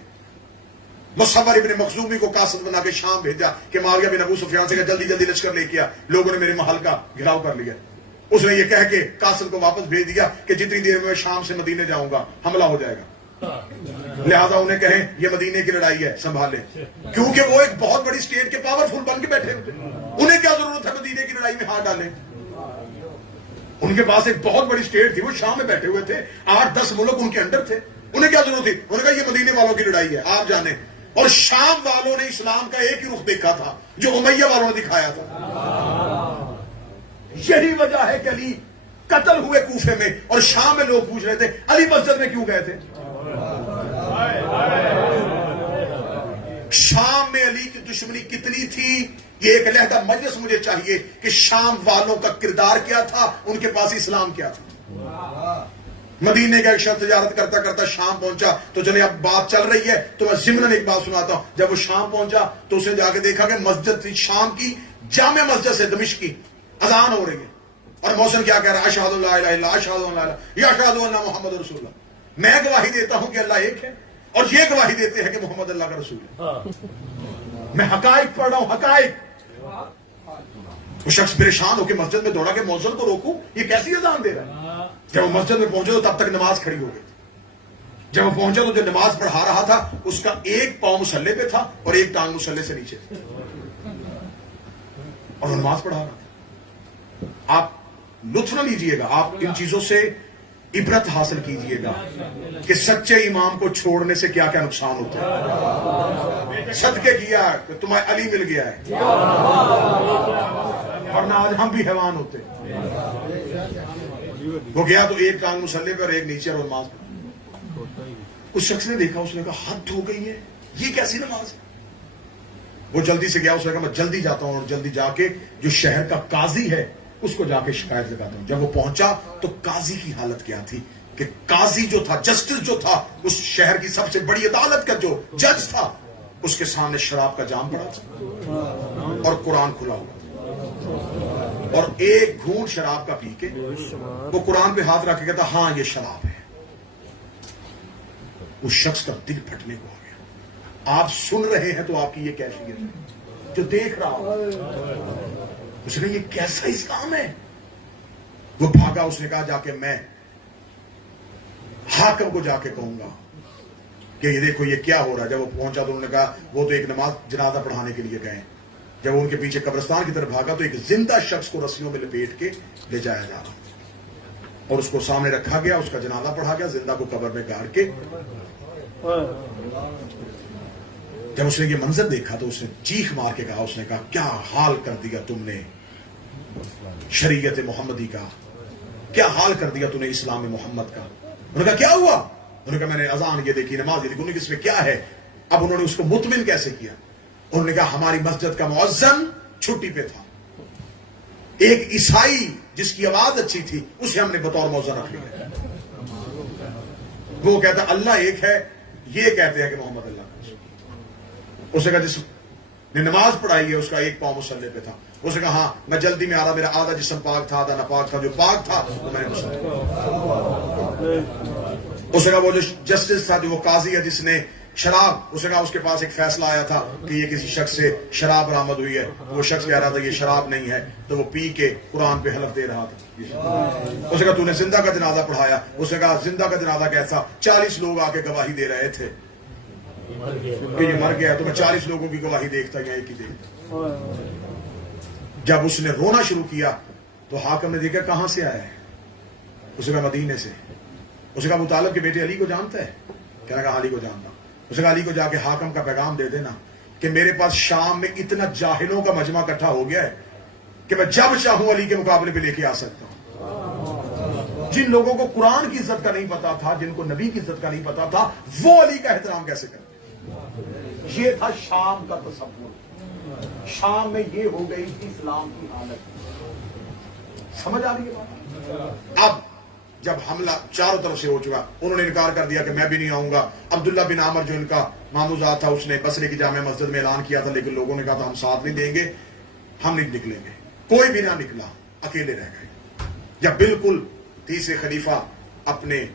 مصور ابن مخزومی کو قاصد بنا کے شام بھیجا کہ معاویہ بن ابو سفیان سے جلدی جلدی لشکر لے کیا، لوگوں نے میرے محل کا گھراؤ کر لیا۔ اس نے یہ کہہ کے قاصد کو واپس بھیج دیا کہ جتنی دیر میں شام سے مدینے جاؤں گا حملہ ہو جائے گا، لہذا انہیں کہیں یہ مدینے کی لڑائی ہے سنبھالیں، کیونکہ وہ ایک بہت بڑی اسٹیٹ کے پاورفل بن کے بیٹھے ہوتے، انہیں کیا ضرورت ہے مدینے کی لڑائی میں ہاتھ ڈالیں؟ ان کے پاس ایک بہت بڑی اسٹیٹ تھی، وہ شام میں بیٹھے ہوئے تھے، 8-10 ملک ان کے انڈر تھے، انہیں کیا ضرورت تھی؟ انہوں نے کہا یہ مدینے والوں کی لڑائی ہے آپ جانیں۔ اور شام والوں نے اسلام کا ایک ہی رخ دیکھا تھا جو امیہ والوں نے دکھایا تھا۔ یہی وجہ ہے کہ علی قتل ہوئے کوفے میں، اور شام میں لوگ پوچھ رہے تھے علی مسجد میں کیوں گئے تھے؟ شام میں علی کی دشمنی کتنی تھی، یہ ایک علیحدہ مجلس مجھے چاہیے کہ شام والوں کا کردار کیا تھا، ان کے پاس اسلام کیا تھا۔ مدینے کا ایک شخص تجارت کرتا کرتا شام پہنچا، تو چلے اب بات چل رہی ہے تو میں ضمناً ایک بات سناتا ہوں۔ جب وہ شام پہنچا تو اسے جا کے دیکھا کہ مسجد تھی شام کی، جامع مسجد سے دمشق کی، اذان ہو رہی ہے، اور محسن کیا کہہ رہا ہے؟ اشہد اللہ الہ الا اللہ، اشہد ان لا الہ الا اللہ، اشہد ان محمد رسول اللہ۔ میں گواہی دیتا ہوں کہ اللہ ایک ہے، اور یہ گواہی دیتے ہیں کہ محمد اللہ کا رسول ہے۔ میں حقائق پڑھ رہا ہوں، حقائق۔ وہ شخص پریشان ہو کے مسجد میں دوڑا کہ مؤذن کو روکوں، یہ کیسی اذان دے رہا ہے؟ جب وہ مسجد میں پہنچے تو تب تک نماز کھڑی ہو گئی تھی۔ جب وہ پہنچا تو جو نماز پڑھا رہا تھا اس کا ایک پاؤں مسلح پہ تھا اور ایک ٹانگ مسلح سے نیچے تھی۔ اور وہ نماز پڑھا رہا تھا. آپ لطف نہ لیجئے گا, آپ ان چیزوں سے عبرت حاصل کیجئے گا کہ سچے امام کو چھوڑنے سے کیا کیا نقصان ہوتا ہے. صدقے کیا کہ تمہیں علی مل گیا ہے, ورنہ آج ہم بھی حیوان ہوتے. وہ گیا تو ایک ٹانگ مسلح پہ اور ایک نیچے, اور نماز پڑھا. اس شخص نے دیکھا, اس نے کہا حد ہو گئی ہے, یہ کیسی نماز ہے. وہ جلدی سے گیا, اس نے کہا میں جلدی جاتا ہوں اور جلدی جا کے جو شہر کا قاضی ہے اس کو جا کے شکایت لگاتا ہوں. جب وہ پہنچا تو قاضی کی حالت کیا تھی کہ قاضی جو تھا, جسٹس جو تھا, اس شہر کی سب سے بڑی عدالت کا جو جج تھا, اس کے سامنے شراب کا جام پڑا تھا اور قرآن کھلا ہوا تھا, اور ایک گھونٹ شراب کا پی کے وہ قرآن پہ ہاتھ رکھ کے کہتا ہاں یہ شراب ہے. اس شخص کا دل پھٹنے کو آ گیا. آپ سن رہے ہیں تو آپ کی یہ کیفیت ہے, جو دیکھ رہا ہو اس نے یہ کیسا اسلام ہے. وہ بھاگا, اس نے کہا جا کے میں حاکم کو جا کے کہوں گا کہ یہ دیکھو یہ کیا ہو رہا ہے. جب وہ پہنچا تو انہوں نے کہا وہ تو ایک نماز جنازہ پڑھانے کے لیے گئے. جب وہ ان کے پیچھے قبرستان کی طرف بھاگا تو ایک زندہ شخص کو رسیوں میں لپیٹ کے لے جایا جا رہا اور اس کو سامنے رکھا گیا, اس کا جنازہ پڑھا گیا, زندہ کو قبر میں گاڑ کے. جب اس نے یہ منظر دیکھا تو اس نے چیخ مار کے کہا, اس نے کہا کیا حال کر دیا تم نے شریعت محمدی کا, کیا حال کر دیا تم نے اسلام محمد کا. انہوں نے کہا کیا ہوا. انہوں نے کہا میں نے اذان یہ دیکھی, نماز یہ دیکھی. انہوں نے کہا اس میں کیا ہے. اب انہوں نے اس کو مطمئن کیسے کیا. انہوں نے کہا ہماری مسجد کا مؤذن چھٹی پہ تھا, ایک عیسائی جس کی آواز اچھی تھی اسے ہم نے بطور مؤذن رکھ لیا. وہ کہتا اللہ ایک ہے, یہ کہتے ہیں کہ محمد اللہ. اس نے کہا جس نے نماز پڑھائی ہے اس کا ایک پاؤں مسلح پہ تھا. اس نے کہا ہاں میں جلدی میں آ رہا, میرا آدھا جسم پاک تھا آدھا ناپاک تھا, جو پاک تھا وہ میں نے مسلح. اس نے کہا وہ جو جسٹس تھا, جو وہ قاضی ہے جس نے شراب, اس نے کہا اس کے پاس ایک فیصلہ آیا تھا کہ یہ کسی شخص سے شراب برآمد ہوئی ہے. وہ شخص کہہ رہا تھا یہ شراب نہیں ہے, تو وہ پی کے قرآن پہ حلف دے رہا تھا. اس نے کہا تو نے زندہ کا جنازہ پڑھایا. اس نے کہا زندہ کا جنازہ کیسا. 40 لوگ آ کے گواہی دے رہے تھے کہ یہ مر گیا, تو میں 40 لوگوں کی گواہی دیکھتا یا ایک ہی دیکھتا. جب اس نے رونا شروع کیا تو حاکم نے دیکھا کہاں سے آیا ہے. اس نے کہا مدینے سے. اس نے کہا ابو طالب کے بیٹے علی کو جانتا ہے. کہنے کہا علی کو جانتا. اس نے کہا علی کو جا کے حاکم کا پیغام دے دینا کہ میرے پاس شام میں اتنا جاہلوں کا مجمع اکٹھا ہو گیا ہے کہ میں جب چاہوں علی کے مقابلے پہ لے کے آ سکتا ہوں. جن لوگوں کو قرآن کی عزت کا نہیں پتا تھا, جن کو نبی کی عزت کا نہیں پتا تھا, وہ علی کا احترام کیسے کرتے. یہ تھا شام کا تصور. شام میں یہ ہو گئی تھی اسلام کی حالت. سمجھ آ رہی ہے بات. اب جب حملہ چاروں طرف سے ہو چکا, انہوں نے انکار کر دیا کہ میں بھی نہیں آؤں گا. عبداللہ بن عامر جو ان کا ماموزاد تھا, اس نے بصرے کی جامع مسجد میں اعلان کیا تھا, لیکن لوگوں نے کہا تھا ہم ساتھ نہیں دیں گے, ہم نہیں نکلیں گے. کوئی بھی نہ نکلا, اکیلے رہ گئے. جب بالکل تیسرے خلیفہ اپنے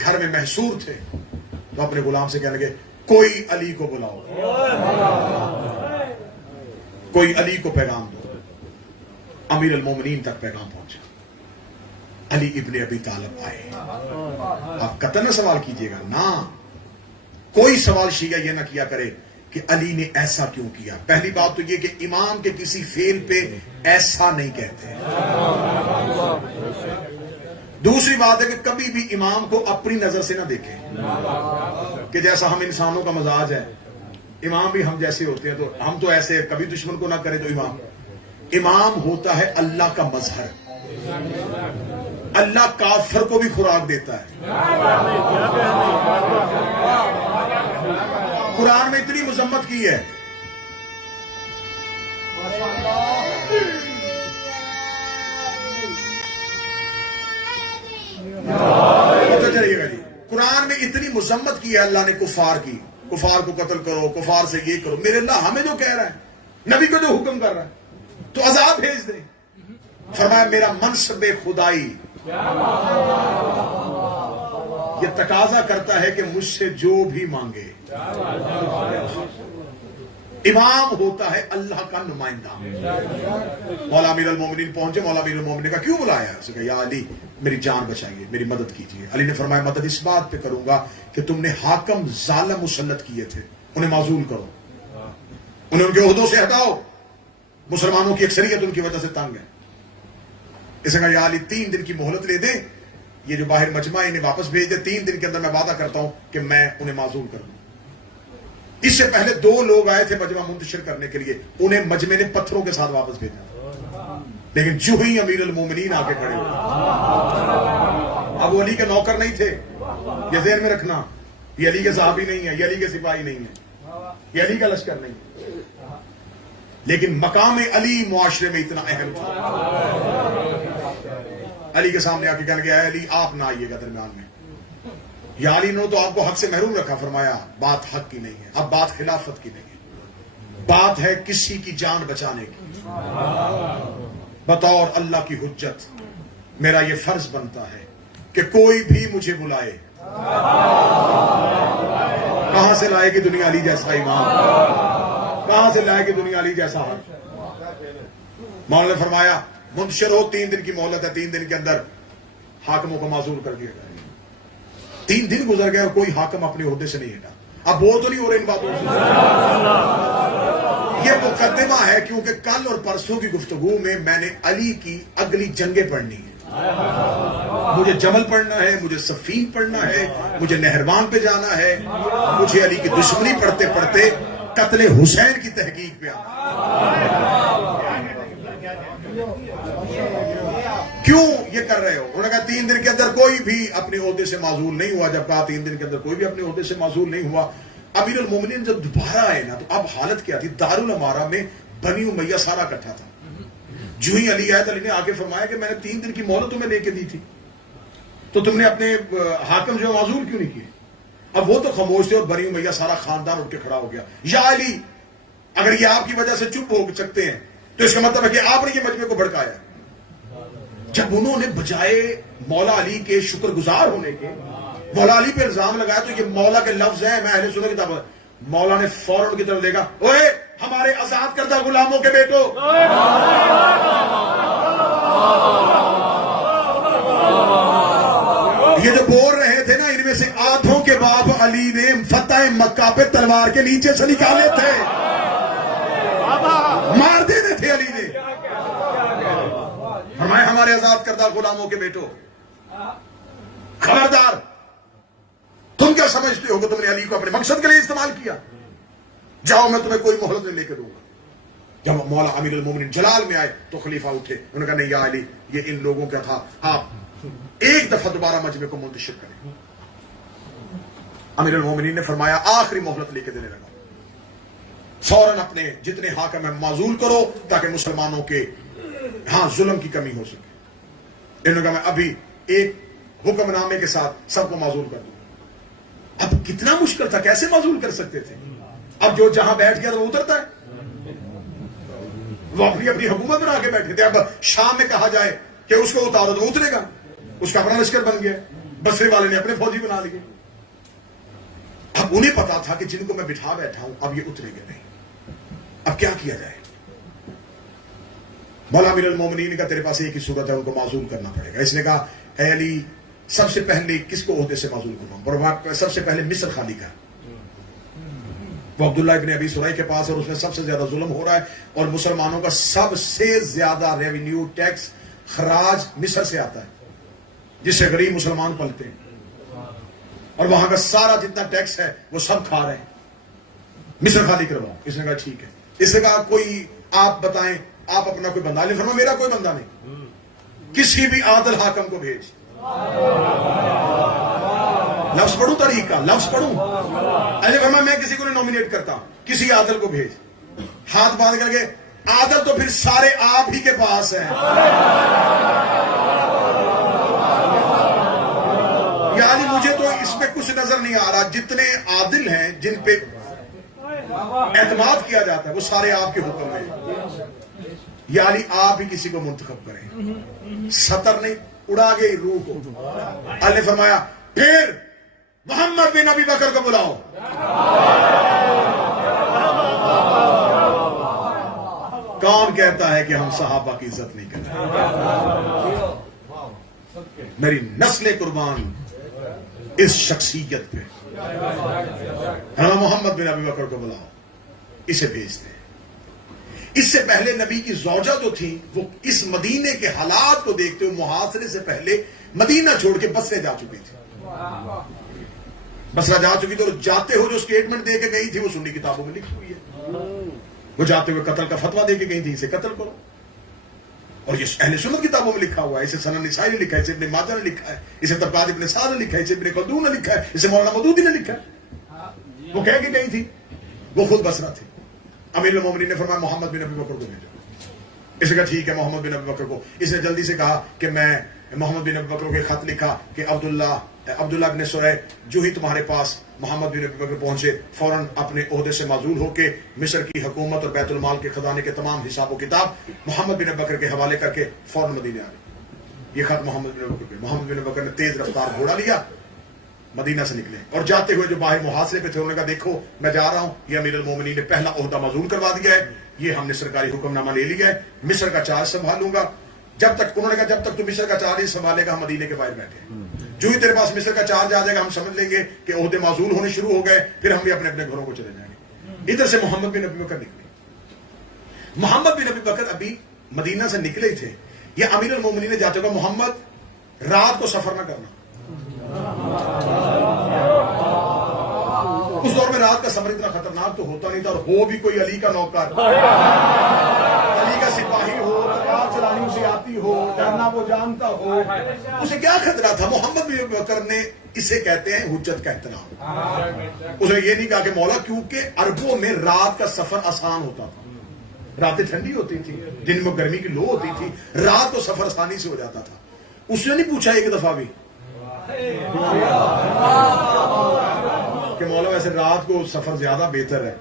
گھر میں محصور تھے تو اپنے غلام سے کہنے لگے کوئی علی کو بلاؤ, کوئی علی کو پیغام دو. امیر المومنین تک پیغام پہنچا. علی ابن ابی طالب آئے. آپ قطع نہ سوال کیجئے گا, نہ کوئی سوال شیعہ یہ نہ کیا کرے کہ علی نے ایسا کیوں کیا. پہلی بات تو یہ کہ امام کے کسی فعل پہ ایسا نہیں کہتے. دوسری بات ہے کہ کبھی بھی امام کو اپنی نظر سے نہ دیکھیں کہ جیسا ہم انسانوں کا مزاج ہے, امام بھی ہم جیسے ہوتے ہیں, تو ہم تو ایسے کبھی دشمن کو نہ کرے. تو امام ہوتا ہے اللہ کا مظہر. اللہ کافر کو بھی خوراک دیتا ہے. قرآن میں اتنی مذمت کی ہے. چلیے گا جی, قرآن میں اتنی مذمت کی ہے اللہ نے کفار کی. کفار کو قتل کرو, کفار سے یہ کرو. میرے اللہ ہمیں جو کہہ رہا ہے, نبی کو جو حکم کر رہا ہے, تو عذاب بھیج دے. فرمایا میرا منصب خدائی یہ تقاضا کرتا ہے کہ مجھ سے جو بھی مانگے. امام ہوتا ہے اللہ کا نمائندہ. مولا امیر المومنین پہنچے. مولا امیر المومنین نے کہا کیوں بلایا؟ اس نے کہا یا علی میری جان بچائیے, میری مدد کیجیے. علی نے فرمایا مدد اس بات پہ کروں گا کہ تم نے حاکم ظالم مسلط کیے تھے, انہیں معزول کرو, انہیں ان کے عہدوں سے ہٹاؤ. مسلمانوں کی اکثریت ان کی وجہ سے تنگ ہے. اس نے کہا یا علی 3 دن کی مہلت لے دیں, یہ جو باہر مجمع ہے انہیں واپس بھیج دے, 3 دن کے اندر میں وعدہ کرتا ہوں کہ میں انہیں معزول کر دوں. اس سے پہلے 2 لوگ آئے تھے مجمع منتشر کرنے کے لیے, انہیں مجمع نے پتھروں کے ساتھ واپس بھیجا, لیکن جو ہی امیر المومنین آ کے کھڑے ہوئے, اب وہ علی کے نوکر نہیں تھے, یہ ذہن میں رکھنا, یہ علی کے صحابی نہیں ہے, یہ علی کے سپاہی نہیں ہے, یہ علی کا لشکر نہیں ہے, لیکن مقام علی معاشرے میں اتنا اہم تھا. علی کے سامنے آ کے کہنے لگا علی آپ نہ آئیے گا درمیان میں. یا علی نے تو آپ کو حق سے محروم رکھا, فرمایا بات حق کی نہیں ہے, اب بات خلافت کی نہیں ہے, بات ہے کسی کی جان بچانے کی. بطور اللہ کی حجت میرا یہ فرض بنتا ہے کہ کوئی بھی مجھے بلائے. کہاں سے لائے گی دنیا علی جیسا امام, کہاں سے لائے گی دنیا علی جیسا حق. مولانا نے فرمایا منتشر ہو, 3 دن کی مہلت ہے, 3 دن کے اندر حاکموں کو معزول کر دیا جائے. 3 دن گزر گئے اور کوئی حاکم اپنے عہدے سے نہیں ہٹا. اب وہ تو نہیں ہو رہے ان باتوں سے, یہ مقدمہ ہے, کیونکہ کل اور پرسوں کی گفتگو میں نے علی کی اگلی جنگیں پڑھنی ہے. مجھے جمل پڑھنا ہے, مجھے صفین پڑھنا ہے, مجھے نہروان پہ جانا ہے, مجھے علی کی دشمنی پڑھتے پڑھتے قتل حسین کی تحقیق پہ آنا. کیوں یہ کر رہے ہو؟ انہوں نے کہا 3 دن کے اندر کوئی بھی اپنے عہدے سے معزول نہیں ہوا. جب کہا 3 دن کے اندر کوئی بھی اپنے عہدے سے معزول نہیں ہوا, امیر المومنین جب دوبارہ آئے نا تو اب حالت کیا تھی؟ دارالامارہ میں بنی امیہ سارا اکٹھا تھا. جو ہی علی آئے تو علی نے آگے فرمایا کہ میں نے 3 دن کی مہلت تمہیں لے کے دی تھی, تو تم نے اپنے حاکم جو معزول کیوں نہیں کیے؟ اب وہ تو خاموش تھے اور بنی امیہ سارا خاندان اٹھ کے کھڑا ہو گیا. یا علی اگر یہ آپ کی وجہ سے چپ ہو سکتے ہیں تو اس کا مطلب ہے کہ آپ نے یہ مجمع کو بھڑکایا. جب انہوں نے بجائے مولا علی کے شکر گزار ہونے کے مولا علی پہ الزام لگایا تو یہ مولا کے لفظ ہیں, میں اہل سنت کی کتاب. مولا نے فوراً کی طرف دیکھا, اوے ہمارے آزاد کردہ غلاموں کے بیٹو, یہ جو بول رہے تھے نا ان میں سے آدھوں کے باپ علی نے فتح مکہ پہ تلوار کے نیچے سے نکالے تھے, مار دینے تھے علی نے. ہمارے آزاد کردہ غلاموں کے بیٹو, خبردار, تم کیا سمجھتے ہو کہ تم نے علی کو اپنے مقصد کے لیے استعمال کیا؟ جاؤ میں تمہیں کوئی مہلت نہیں لے کے دوں گا. جب مولا امیر المومنین جلال میں آئے تو خلیفہ اٹھے, انہوں نے کہا نہیں یا علی یہ ان لوگوں کا تھا, آپ ایک دفعہ دوبارہ مجمع کو منتشر کریں. امیر المومنین نے فرمایا آخری مہلت لے کے دینے لگا, فوراً اپنے جتنے حاکم ہیں معزول کرو تاکہ مسلمانوں کے ہاں ظلم کی کمی ہو سکے. انہوں نے کہا میں ابھی ایک حکم نامے کے ساتھ سب کو معزول کر دوں. اب کتنا مشکل تھا, کیسے معزول کر سکتے تھے؟ اب جو جہاں بیٹھ گیا تو وہ اترتا ہے, وہ اپنی اپنی حکومت بنا کے بیٹھے تھے. اب شام میں کہا جائے کہ اس کو اتارو تو وہ اترے گا, اس کا اپنا لشکر بن گیا. بصرے والے نے اپنے فوجی بنا لیے. اب انہیں پتا تھا کہ جن کو میں بٹھا بیٹھا ہوں اب یہ اترے گے نہیں, اب کیا کیا جائے؟ مولا امیر المومنین کا تیرے پاس ایک ہی صورت ہے, ان کو معزول کرنا پڑے گا. اس نے کہا اے علی سب سے پہلے کس کو عہدے سے معزول کروں؟ اور سب سے پہلے مصر خالی کا, وہ عبداللہ ابن ابی سرائی کے پاس, اور اس میں سب سے زیادہ ظلم ہو رہا ہے, اور مسلمانوں کا سب سے زیادہ ریونیو ٹیکس خراج مصر سے آتا ہے, جس سے غریب مسلمان پلتے ہیں, اور وہاں کا سارا جتنا ٹیکس ہے وہ سب کھا رہے ہیں. مصر خالی کرواؤ. اس نے کہا ٹھیک ہے. اس نے کہا کوئی آپ بتائیں, آپ اپنا کوئی بندہ. فرمایا میرا کوئی بندہ نہیں, کسی بھی عادل حاکم کو بھیج. لفظ پڑھوں طریقہ, لفظ پڑھوں. ایسے فرمایا میں کسی کو نہیں نومینیٹ کرتا, کسی عادل کو بھیج. ہاتھ باندھ کر کے, عادل تو پھر سارے آپ ہی کے پاس ہیں. یعنی مجھے تو اس میں کچھ نظر نہیں آ رہا, جتنے عادل ہیں جن پہ اعتماد کیا جاتا ہے وہ سارے آپ کے حکم میں. یعنی آپ ہی کسی کو منتخب کریں. سطر نہیں اڑا گئی روح کو. اللہ نے فرمایا پھر محمد بن ابی بکر کو بلاؤ. کون کہتا ہے کہ ہم صحابہ کی عزت نہیں کرتے؟ میری نسل قربان اس شخصیت پہ. محمد بن ابی بکر کو بلاؤ, اسے بھیجتے. اس سے پہلے نبی کی زوجہ جو تھی وہ اس مدینے کے حالات کو دیکھتے ہوئے محاصرے سے پہلے مدینہ چھوڑ کے بصرہ جا چکی تھی. بصرہ جا چکی تھی اور جاتے ہوئے جو سٹیٹمنٹ دے کے گئی تھی وہ سنی کتابوں میں لکھی ہوئی ہے. وہ جاتے ہوئے قتل کا فتویٰ دے کے گئی تھی اسے قتل کرو. اور یہ اہل سنت کتابوں میں لکھا ہوا ہے. اسے سنن نسائی نے لکھا ہے, اسے ابن ماجہ نے لکھا ہے, اسے طبقات ابن سعد نے لکھا ہے, اسے ابن خلدون نے لکھا ہے, اسے مولانا مودودی نے لکھا ہے. وہ کہہ کے گئی تھی, وہ خود بصرہ تھے. امیر المومنین نے فرمایا محمد بن ابی بکر کو بھیجو. اس نے کہا ٹھیک ہے محمد بن ابی بکر کو. اس نے جلدی سے کہا کہ میں محمد بن ابی بکر کو ایک خط لکھا کہ عبداللہ بن سرح جو ہی تمہارے پاس محمد بن ابی بکر پہنچے فوراً اپنے عہدے سے معزول ہو کے مصر کی حکومت اور بیت المال کے خزانے کے تمام حساب و کتاب محمد بن ابی بکر کے حوالے کر کے فوراً مدینے آ گئے. یہ خط محمد بن ابی بکر. محمد بن ابی بکر نے تیز رفتار گھوڑا لیا, مدینہ سے نکلے, اور جاتے ہوئے جو باہر محاصرے پہ تھے انہوں نے کہا دیکھو میں جا رہا ہوں, یہ امیر المومنین نے پہلا عہدہ معزول کروا دیا ہے, یہ ہم نے سرکاری حکم نامہ لے لیا ہے, مصر کا چارج سنبھالوں گا. جب تک انہوں نے کہا جب تک تو مصر کا چارج سنبھالے گا ہم مدینے کے باہر بیٹھے ہیں. جو ہی تیرے پاس مصر کا چارج آ جائے گا ہم سمجھ لیں گے کہ عہدے معزول ہونے شروع ہو گئے, پھر ہم بھی اپنے اپنے گھروں کو چلے جائیں گے. ادھر سے محمد بن ابی بکر نکلے. محمد بن ابی بکر ابھی مدینہ سے نکلے تھے. یہ امیر المومنین نے جاتے ہوئے محمد رات کو سفر نہ کرنا. اس دور میں رات کا سفر اتنا خطرناک تو ہوتا نہیں تھا, اور ہو بھی کوئی علی کا نوکر, علی کا سپاہی ہو, تلوار چلانی اسے آتی ہو, ڈرنا وہ جانتا ہو, اسے کیا خطرہ تھا. محمد بن ابی بکر نے اسے کہتے ہیں حجت کا احترام. اس نے یہ نہیں کہا کہ مولا, کیونکہ عربوں میں رات کا سفر آسان ہوتا تھا, راتیں ٹھنڈی ہوتی تھی, دن میں گرمی کی لو ہوتی تھی, رات کو سفر آسانی سے ہو جاتا تھا. اس نے نہیں پوچھا ایک دفعہ بھی کہ مولا ویسے رات کو سفر زیادہ بہتر ہے,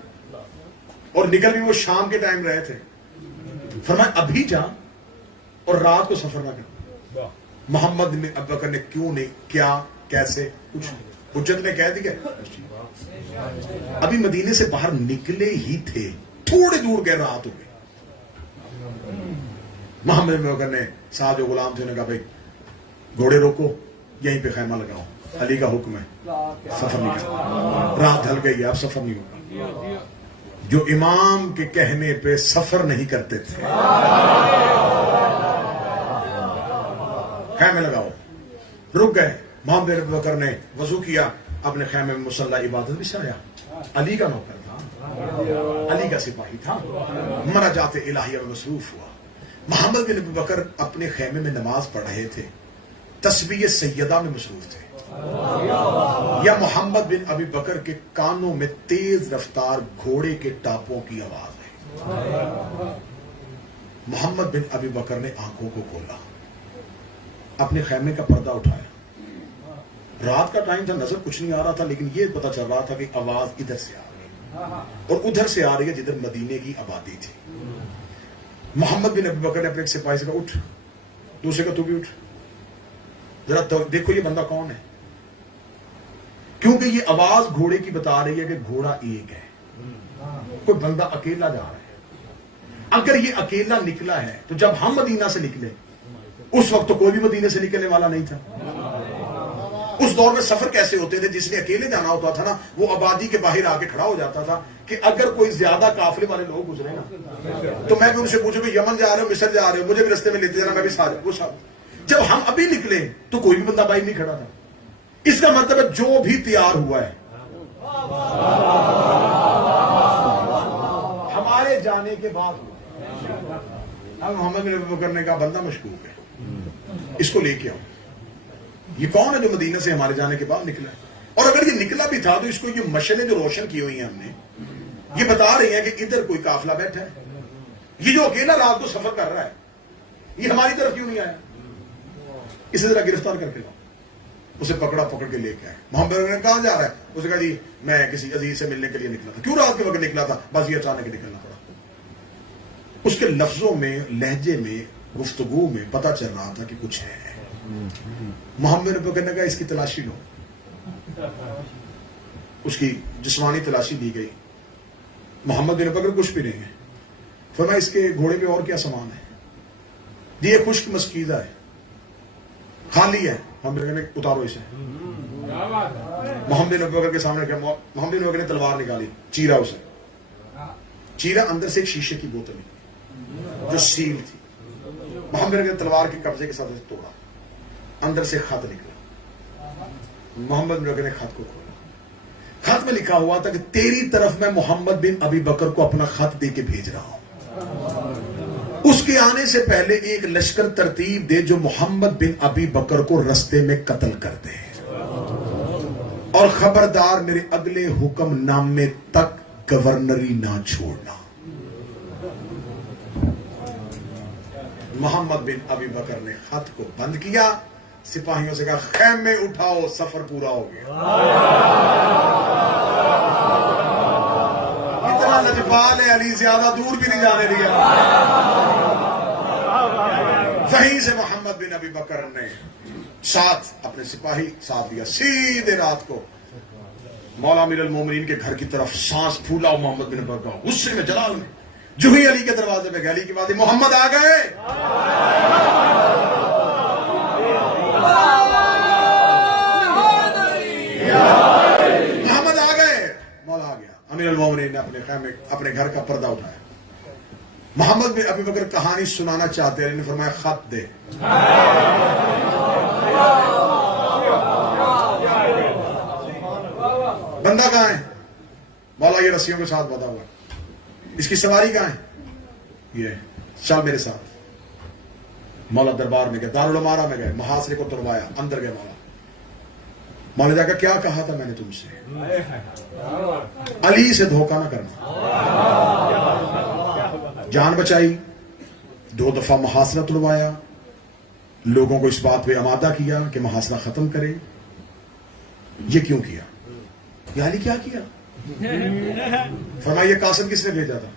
اور نکل بھی وہ شام کے ٹائم رہے تھے. فرمایا ابھی جا اور رات کو سفر نہ کر. محمد بن ابی بکر نے کیوں نہیں, کیا, کیسے, کچھ نہیں. حجت نے کہہ دیا. ابھی مدینے سے باہر نکلے ہی تھے, تھوڑے دور گئے, رات ہو گئی. محمد بن ابی بکر نے ساتھ جو غلام تھے انہوں نے کہا بھائی گھوڑے روکو, یہیں پہ خیمہ لگاؤ, علی کا حکم ہے, سفر نہیں کرنا. رات ڈھل گئی ہے, اب سفر نہیں ہوگا. جو امام کے کہنے پہ سفر نہیں کرتے تھے, خیمے لگاؤ, رک گئے. محمد بن ابی بکر نے وضو کیا, اپنے خیمے میں مصلی عبادت بچھایا. علی کا نوکر تھا, علی کا سپاہی تھا, مناجات الہیہ میں مصروف ہوا. محمد بن ابی بکر اپنے خیمے میں نماز پڑھ رہے تھے, تسبیح سیدہ میں مصروف تھے. یا محمد بن ابی بکر کے کانوں میں تیز رفتار گھوڑے کے ٹاپوں کی آواز ہے. محمد بن ابی بکر نے آنکھوں کو کھولا, اپنے خیمے کا پردہ اٹھایا. رات کا ٹائم تھا, نظر کچھ نہیں آ رہا تھا, لیکن یہ پتا چل رہا تھا کہ آواز ادھر سے آ رہی ہے اور ادھر سے آ رہی ہے جدھر مدینے کی آبادی تھی. محمد بن ابی بکر نے اپنے ایک سپاہی سے کہا اٹھ, دوسرے کا تو بھی اٹھ, ذرا دیکھو یہ بندہ کون ہے. کیونکہ یہ آواز گھوڑے کی بتا رہی ہے کہ گھوڑا ایک ہے, کوئی بندہ اکیلا جا رہا ہے. اگر یہ اکیلا نکلا ہے تو جب ہم مدینہ سے نکلے اس وقت تو کوئی بھی مدینہ سے نکلنے والا نہیں تھا. اس دور میں سفر کیسے ہوتے تھے, جس نے اکیلے جانا ہوتا تھا نا وہ آبادی کے باہر آ کے کھڑا ہو جاتا تھا کہ اگر کوئی زیادہ قافلے والے لوگ گزرے نا تو میں بھی ان سے پوچھوں کہ یمن جا رہے ہو, مصر جا رہے ہو, مجھے بھی رستے میں لیتے جانا, میں بھی ساتھ. جب ہم ابھی نکلے تو کوئی بھی بندہ باہر نہیں کھڑا تھا. اس کا مطلب ہے جو بھی تیار ہوا ہے ہمارے جانے کے بعد. اب محمد بن ابی بکر نے کہا بندہ مشکوک ہے, اس کو لے کے آؤ. یہ کون ہے جو مدینہ سے ہمارے جانے کے بعد نکلا ہے؟ اور اگر یہ نکلا بھی تھا تو اس کو یہ مشعلیں جو روشن کی ہوئی ہیں ہم نے, یہ بتا رہی ہیں کہ ادھر کوئی قافلہ بیٹھا ہے. یہ جو اکیلا رات کو سفر کر رہا ہے یہ ہماری طرف کیوں نہیں آیا؟ اسے ذرا گرفتار کر کے لاؤ. اسے پکڑ کے لے کے آئے. محمد نے کہاں جا رہا ہے؟ اس نے کہا جی میں کسی عزیز سے ملنے کے لیے نکلا تھا. کیوں رات کے وقت نکلا تھا؟ بس یہ اچانک نکلنا پڑا. اس کے لفظوں میں, لہجے میں, گفتگو میں پتا چل رہا تھا کہ کچھ ہے. محمد نے پکڑنے کا اس کی تلاشی لو. اس کی جسمانی تلاشی دی گئی. محمد بن بکر کچھ بھی نہیں ہے. فرمایا اس کے گھوڑے پہ اور کیا سامان ہے؟ جی یہ خشک مسکیزہ ہے, خالی ہے. محمد نے اتارو اسے. محمد بن بکر کے سامنے کیا؟ محمد بن بکر نے تلوار نکالی, چیرا اسے. چیرا, اندر سے ایک شیشے کی بوتل نکلی. جو سیل تھی، محمد نے تلوار کے قبضے کے ساتھ اسے توڑا، اندر سے خط نکلا، محمد نے خط کو کھولا، خط میں لکھا ہوا تھا کہ تیری طرف میں محمد بن ابی بکر کو اپنا خط دے کے بھیج رہا ہوں، اس کے آنے سے پہلے ایک لشکر ترتیب دے جو محمد بن ابی بکر کو رستے میں قتل کر دے، اور خبردار میرے اگلے حکم نامے تک گورنری نہ چھوڑنا۔ محمد بن ابی بکر نے خط کو بند کیا، سپاہیوں سے کہا خیمے اٹھاؤ، سفر پورا ہو گیا۔ اتنا لجپال ہے علی، زیادہ دور بھی نہیں جانے دیا۔ وہیں سے محمد بن ابی بکر نے ساتھ اپنے سپاہی ساتھ دیا، سیدھے رات کو مولا امیر المومنین کے گھر کی طرف سانس پھولا، محمد بن ابی بکر غصے میں جلال میں جو ہی علی کے دروازے پہ گیا، علی کی بات ہے محمد آ گئے، محمد آ گئے، مولا آ گیا۔ امیر المومنین نے اپنے گھر کا پردہ اٹھایا، محمد بن ابی بکر کہانی سنانا چاہتے ہیں، نے فرمایا خط دے۔ بندہ کہاں ہے؟ مولا یہ رسیوں کے ساتھ بندھا ہوا، اس کی سواری کہاں ہے؟ یہ چل میرے ساتھ۔ مولا دربار میں گئے، دارالعمارہ میں گئے، محاصرے کو تروایا، اندر گئے مولا۔ مولا جا کر کیا کہا تھا میں نے تم سے؟ علی سے دھوکہ نہ کرنا۔ جان بچائی، 2 دفعہ محاصرہ تلوایا، لوگوں کو اس بات پہ آمادہ کیا کہ محاصرہ ختم کرے۔ یہ کیوں کیا؟ یہ علی کیا کیا؟ فرمایا یہ قاسم کس نے بھیجا تھا؟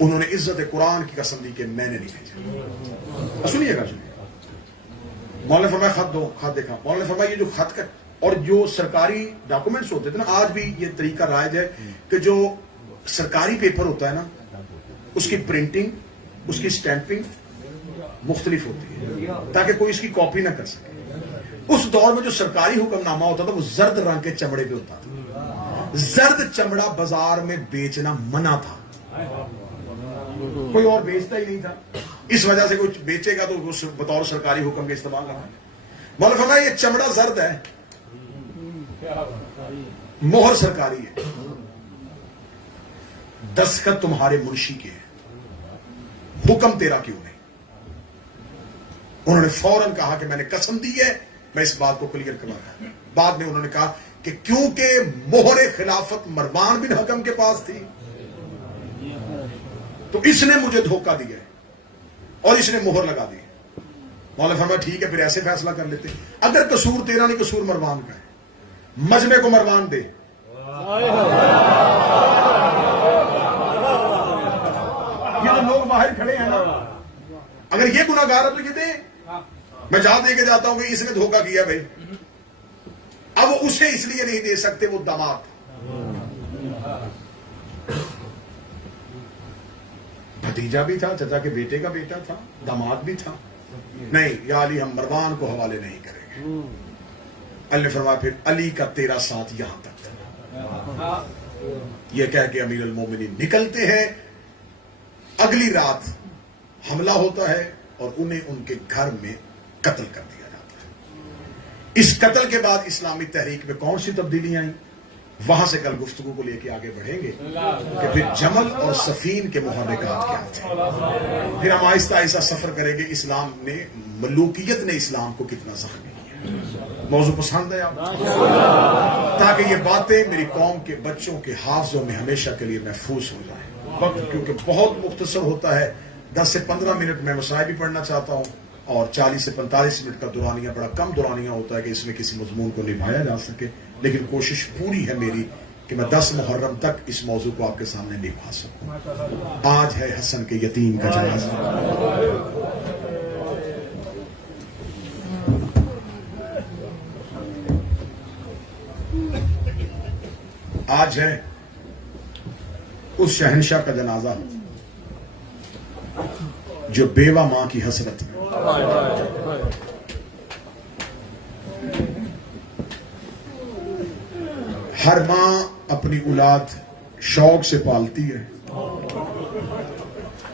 انہوں نے عزت قرآن کی قسم دی کہ میں نے نہیں بھیجا۔ سنیے گا، مولا نے فرمایا خط دو، خط دیکھا، مولا نے فرمایا یہ جو خط کا اور جو سرکاری ڈاکومنٹس ہوتے تھے نا، آج بھی یہ طریقہ رائج ہے کہ جو سرکاری پیپر ہوتا ہے نا، اس کی پرنٹنگ، اس کی سٹیمپنگ مختلف ہوتی ہے تاکہ کوئی اس کی کاپی نہ کر سکے۔ اس دور میں جو سرکاری حکم نامہ ہوتا تھا وہ زرد رنگ کے چمڑے پہ ہوتا تھا، زرد چمڑا بازار میں بیچنا منع تھا، کوئی اور بیچتا ہی نہیں تھا، اس وجہ سے کوئی بیچے گا تو بطور سرکاری حکم کے استعمال کرنا ہے۔ مولا فرمایا یہ چمڑا زرد ہے، مہر سرکاری ہے، دستخط تمہارے منشی کے ہیں، حکم تیرا کیوں نہیں؟ انہوں نے فوراً کہا کہ میں نے قسم دی ہے میں اس بات کو کلیئر کروایا۔ بعد میں انہوں نے کہا کہ کیونکہ مہر خلافت مروان بن حکم کے پاس تھی تو اس نے مجھے دھوکہ دیا ہے اور اس نے مہر لگا دی۔ مولا فرمایا ٹھیک ہے، پھر ایسے فیصلہ کر لیتے، اگر قصور تیرا نہیں قصور مروان کا ہے، مجمع کو مروان دے۔ یہ تو لوگ باہر کھڑے ہیں نا، اگر یہ گناہگار ہے تو یہ دے، میں جہاں دے کے جاتا ہوں کہ اس نے دھوکہ کیا بھائی، اب وہ اسے اس لیے نہیں دے سکتے، وہ داماد بھتیجا بھی تھا، چچا کے بیٹے کا بیٹا تھا، داماد بھی تھا، نہیں یا علی ہم مروان کو حوالے نہیں کریں گے۔ اللہ نے فرمایا پھر علی کا تیرا ساتھ یہاں تک تھا۔ یہ کہہ کے امیر المومنین نکلتے ہیں، اگلی رات حملہ ہوتا ہے اور انہیں ان کے گھر میں قتل کر دیا جاتا ہے۔ اس قتل کے بعد اسلامی تحریک میں کون سی تبدیلیاں آئیں، وہاں سے کل گفتگو کو لے کے آگے بڑھیں گے کہ پھر جمل اور صفین کے محرکات کیا تھے، پھر ہم آہستہ آہستہ سفر کریں گے اسلام نے، ملوکیت نے اسلام کو کتنا زخمی کیا۔ موضوع پسند ہے آپ تاکہ یہ باتیں میری قوم کے بچوں کے حافظوں میں ہمیشہ کے لیے محفوظ ہو جائیں۔ وقت کیونکہ بہت مختصر ہوتا ہے، 10 سے 15 منٹ میں مسائل بھی پڑھنا چاہتا ہوں اور 40 سے 45 منٹ کا دورانیہ بڑا کم دورانیہ ہوتا ہے کہ اس میں کسی مضمون کو نبھایا جا سکے، لیکن کوشش پوری ہے میری کہ میں 10 محرم تک اس موضوع کو آپ کے سامنے نبھا سکوں۔ آج ہے حسن کے یتیم کا جنازہ، آج ہے اس شہنشاہ کا جنازہ جو بیوہ ماں کی حسرت میں ہر ماں اپنی اولاد شوق سے پالتی ہے،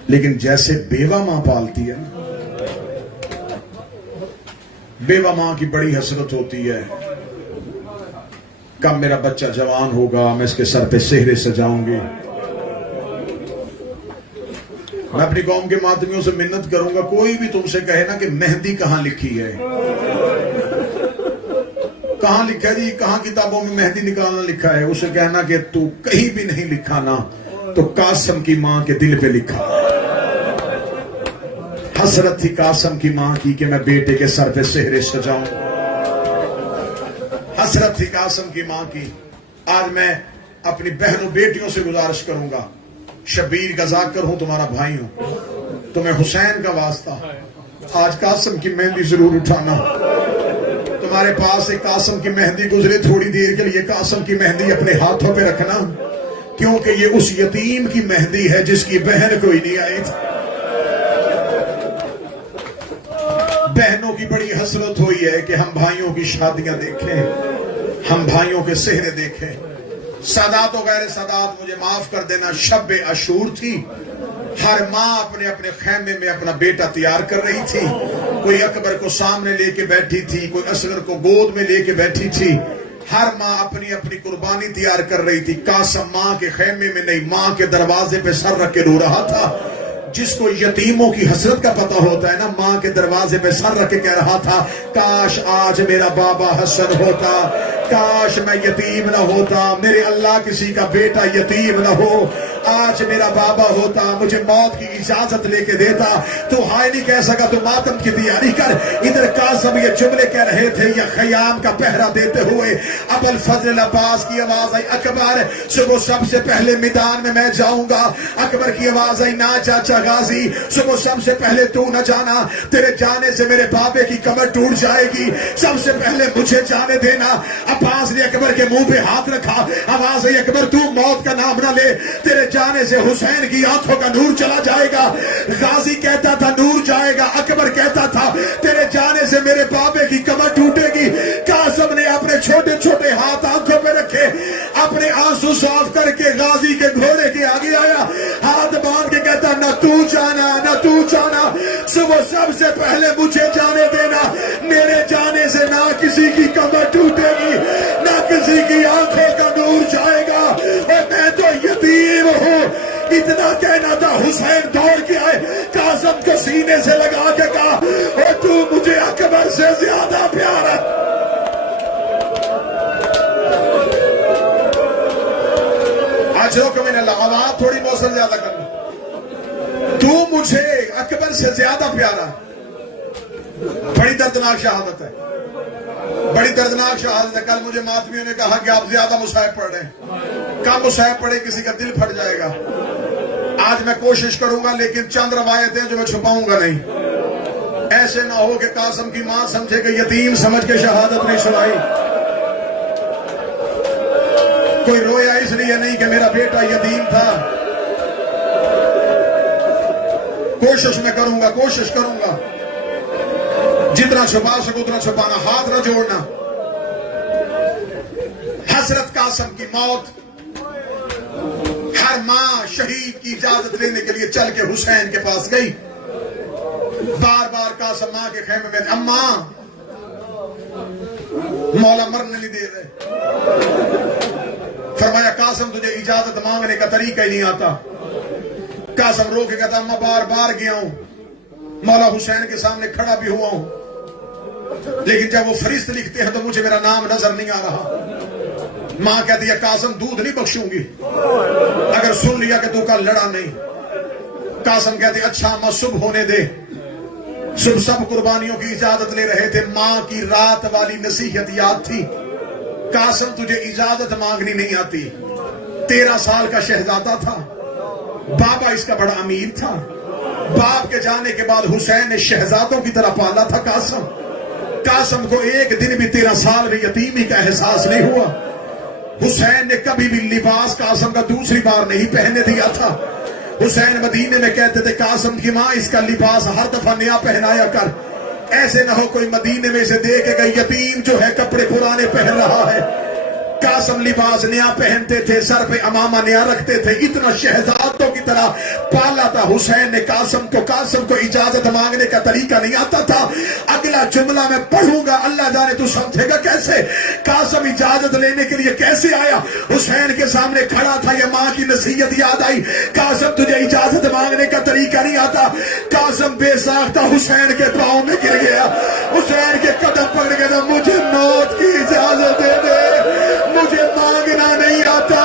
لیکن جیسے بیوہ ماں پالتی ہے نا، بیوہ ماں کی بڑی حسرت ہوتی ہے، کب میرا بچہ جوان ہوگا، میں اس کے سر پہ سہرے سجاؤں گی۔ میں اپنی قوم کے ماتمیوں سے منت کروں گا، کوئی بھی تم سے کہے نا کہ مہندی کہاں لکھی ہے، کہاں لکھا ہے جی، کہاں کتابوں میں مہندی نکالنا لکھا ہے، اسے کہنا کہ تو کہیں بھی نہیں لکھا نا، تو قاسم کی ماں کے دل پہ لکھا۔ حسرت تھی قاسم کی ماں کی کہ میں بیٹے کے سر پہ سہرے سجاؤں، حسرت تھی قاسم کی ماں کی۔ آج میں اپنی بہنوں بیٹیوں سے گزارش کروں گا، شبیر کا ذاکر ہوں، تمہارا بھائی ہوں، تمہیں حسین کا واسطہ آج قاسم کی مہندی ضرور اٹھانا۔ تمہارے پاس ایک قاسم کی مہندی گزرے تھوڑی دیر کے لیے، قاسم کی مہندی اپنے ہاتھوں پہ رکھنا، کیونکہ یہ اس یتیم کی مہندی ہے جس کی بہن کوئی نہیں آئی تھی۔ بہنوں کی بڑی حسرت ہوئی ہے کہ ہم بھائیوں کی شادیاں دیکھیں، ہم بھائیوں کے سہرے دیکھیں۔ سادات و غیر سادات مجھے معاف کر دینا، شب عاشور تھی، ہر ماں اپنے اپنے خیمے میں اپنا بیٹا تیار کر رہی تھی، کوئی اکبر کو سامنے لے کے بیٹھی تھی، کوئی اصغر کو گود میں لے کے بیٹھی تھی، ہر ماں اپنی اپنی قربانی تیار کر رہی تھی۔ قاسم ماں کے خیمے میں نہیں، ماں کے دروازے پہ سر رکھ کے رو رہا تھا۔ جس کو یتیموں کی حسرت کا پتہ ہوتا ہے نا، ماں کے دروازے پہ سر رکھ کے کہہ رہا تھا، کاش آج میرا بابا حسن ہوتا، کاش میں یتیم نہ ہوتا، میرے اللہ کسی کا بیٹا یتیم نہ ہو، آج میرا بابا ہوتا، مجھے موت کی اجازت لے کے دیتا۔ تو ہائے نہیں کہہ سکا، تو ماتم کی تیاری کر۔ ادھر قاسم یہ جملے کہہ رہے تھے، یا خیام کا پہرا دیتے ہوئے ابو الفضل عباس کی آواز آئی، اکبر صبح سب سے پہلے میدان میں جاؤں گا۔ اکبر کی آواز آئی، نہ چاچا غازی، صبح سب سے پہلے تو نہ جانا، تیرے جانے سے میرے بابے کی کمر ٹوٹ جائے گی، سب سے پہلے مجھے جانے دینا۔ عباس نے اکبر کے منہ پہ ہاتھ رکھا، آواز آئی، اکبر تو موت کا نام نہ لے، تیرے جانے سے حسین کی آنکھوں کا نور چلا جائے گا۔ غازی کہتا تھا نور جائے گا، اکبر کہتا تھا تیرے جانے سے میرے بابے کی کمر ٹوٹے گی۔ قاسم نے اپنے چھوٹے چھوٹے ہاتھ آنکھوں پہ رکھے، اپنے آنسو صاف کر کے غازی کے گھوڑے کے آگے آیا، ہاتھ باندھ کے کہتا، نہ تو جانا نہ تو جانا، صبح سب سے پہلے مجھے جانے دینا، میرے جانے سے نہ کسی کی کمر ٹوٹے گی، نہ کسی کی آنکھوں کا نور جائے گا، اور میں تو یتیم ہوں۔ اتنا کہنا تھا، حسین دوڑ کے آئے، قاسم کو سینے سے لگا کے کہا، اور تو مجھے اکبر سے زیادہ پیار ہے۔ آج روکو میں نے آواز تھوڑی موسم زیادہ کرنا، تو مجھے اکبر سے زیادہ پیارا۔ بڑی دردناک شہادت ہے، بڑی دردناک شہادت ہے۔ کل مجھے ماتمیوں نے کہا کہ آپ زیادہ مصائب پڑھ رہے ہیں، کم مصائب پڑھے کسی کا دل پھٹ جائے گا۔ آج میں کوشش کروں گا، لیکن چند روایتیں جو میں چھپاؤں گا نہیں، ایسے نہ ہو کہ قاسم کی ماں سمجھے کہ یتیم سمجھ کے شہادت نہیں سنائی۔ کوئی رویا اس لیے نہیں کہ میرا بیٹا یتیم تھا۔ کوشش میں کروں گا، کوشش کروں گا، جتنا چھپا سکو اتنا چھپانا، ہاتھ نہ جوڑنا۔ حضرت قاسم کی موت، ہر ماں شہید کی اجازت لینے کے لیے چل کے حسین کے پاس گئی، بار بار قاسم ماں کے خیمے میں، اماں مولا مرنے نہیں دے رہے۔ فرمایا قاسم تجھے اجازت مانگنے کا طریقہ ہی نہیں آتا۔ قاسم رو کے کہتا، اماں بار بار گیا ہوں، مولا حسین کے سامنے کھڑا بھی ہوا ہوں، لیکن جب وہ فہرست لکھتے ہیں تو مجھے میرا نام نظر نہیں آ رہا۔ ماں کہتی ہے، قاسم دودھ نہیں بخشوں گی اگر سن لیا کہ تو کل لڑا نہیں۔ قاسم کہتے، اچھا اماں صبح ہونے دے۔ صبح سب قربانیوں کی اجازت لے رہے تھے، ماں کی رات والی نصیحت یاد تھی، قاسم تجھے اجازت مانگنی نہیں آتی۔ 13 سال کا شہزادہ تھا، بابا اس کا بڑا امیر تھا، باپ کے جانے کے بعد حسین نے شہزادوں کی طرح پالا تھا قاسم۔ قاسم کو ایک دن بھی 13 سال میں یتیمی کا احساس نہیں ہوا۔ حسین نے کبھی بھی لباس قاسم کا دوسری بار نہیں پہننے دیا تھا۔ حسین مدینے میں کہتے تھے، قاسم کی ماں اس کا لباس ہر دفعہ نیا پہنایا کر، ایسے نہ ہو کوئی مدینے میں اسے دیکھے گا یتیم جو ہے کپڑے پرانے پہن رہا ہے۔ قاسم لباس نیا پہنتے تھے، سر پہ امامہ نیا رکھتے تھے، اتنا شہزادوں کی طرح پالا تھا حسین نے قاسم کو اجازت مانگنے کا طریقہ نہیں آتا تھا. اگلا جملہ میں پڑھوں گا, اللہ جانے تو سمجھے گا کیسے. قاسم اجازت لینے کے لیے کیسے آیا, حسین کے سامنے کھڑا تھا, یہ ماں کی نصیحت یاد آئی. قاسم تجھے اجازت مانگنے کا طریقہ نہیں آتا. قاسم بے ساختہ حسین کے پاؤں میں گر گیا, حسین کے قدم پکڑ کے کہا مجھے موت کی اجازت دے دے, مجھے مانگنا نہیں آتا,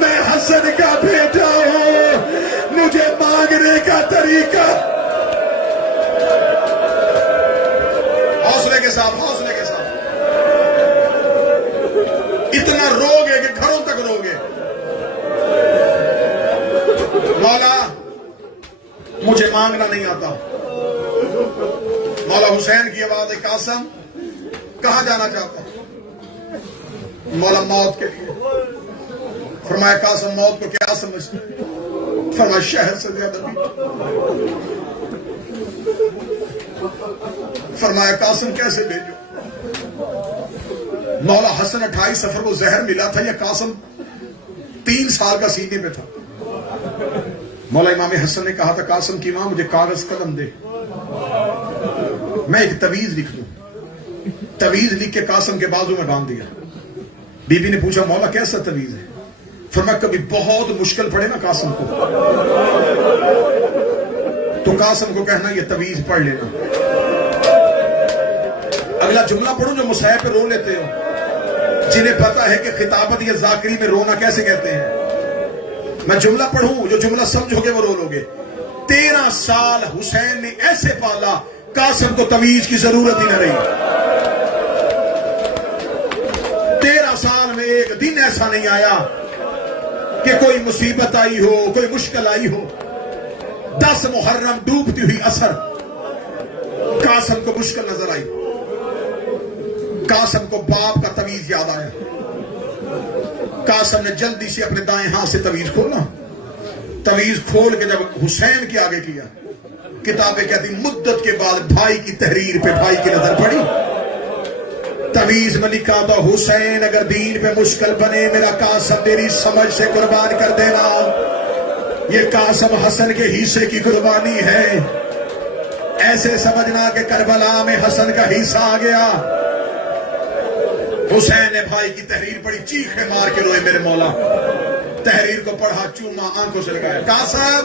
میں حسن کا بیٹا ہوں, مجھے مانگنے کا طریقہ. حوصلے کے ساتھ, حوصلے کے ساتھ. اتنا روگے کہ گھروں تک روگے. مولا مجھے مانگنا نہیں آتا. مولا حسین کی آواز ہے, قاسم کہاں جانا چاہتا ہے؟ مولا موت کے لیے. فرمایا قاسم موت کو کیا سمجھتا ہے؟ فرمایا شہر سے زیادہ بھی. فرمایا قاسم کیسے بھیجو؟ مولا حسن 28 سفر کو زہر ملا تھا, یا قاسم 3 سال کا سینے میں تھا. مولا امام حسن نے کہا تھا قاسم کی ماں مجھے کاغذ قلم دے, میں ایک تعویذ لکھ دوں. تعویذ لکھ کے قاسم کے بازو میں باندھ دیا. بی بی نے پوچھا مولا کیسا تعویذ ہے؟ فرمایا کبھی بہت مشکل پڑے نا قاسم کو تو قاسم کو کہنا یہ تعویذ پڑھ لینا. اگلا جملہ پڑھو جو مسائب پہ رو لیتے ہو, جنہیں پتا ہے کہ خطابت یا ذاکری میں رونا کیسے کہتے ہیں. میں جملہ پڑھوں, جو جملہ سمجھو گے وہ رو لو گے. 13 سال حسین نے ایسے پالا, قاسم کو تعویذ کی ضرورت ہی نہ رہی. 13 سال میں ایک دن ایسا نہیں آیا کہ کوئی مصیبت آئی ہو, کوئی مشکل آئی ہو. 10 محرم ڈوبتی ہوئی اثر قاسم کو مشکل نظر آئی. قاسم کو باپ کا تعویذ یاد آیا. قاسم نے جلدی سے اپنے دائیں ہاتھ سے تعویذ کھولا. تعویذ کھول کے جب حسین کے آگے کیا, کتابیں کہتی مدت کے بعد بھائی کی تحریر پہ بھائی کی نظر پڑی. تعویذ میں لکھا تھا حسین اگر دین پہ مشکل بنے میرا قاسم میری سمجھ سے قربان کر دینا. یہ قاسم حسن کے حصے کی قربانی ہے. ایسے سمجھنا کہ کربلا میں حسن کا حصہ آ گیا. حسین نے بھائی کی تحریر پڑھی, چیخے مار کے روئے میرے مولا. تحریر کو پڑھا, چوما, آنکھوں سے لگایا. قاسم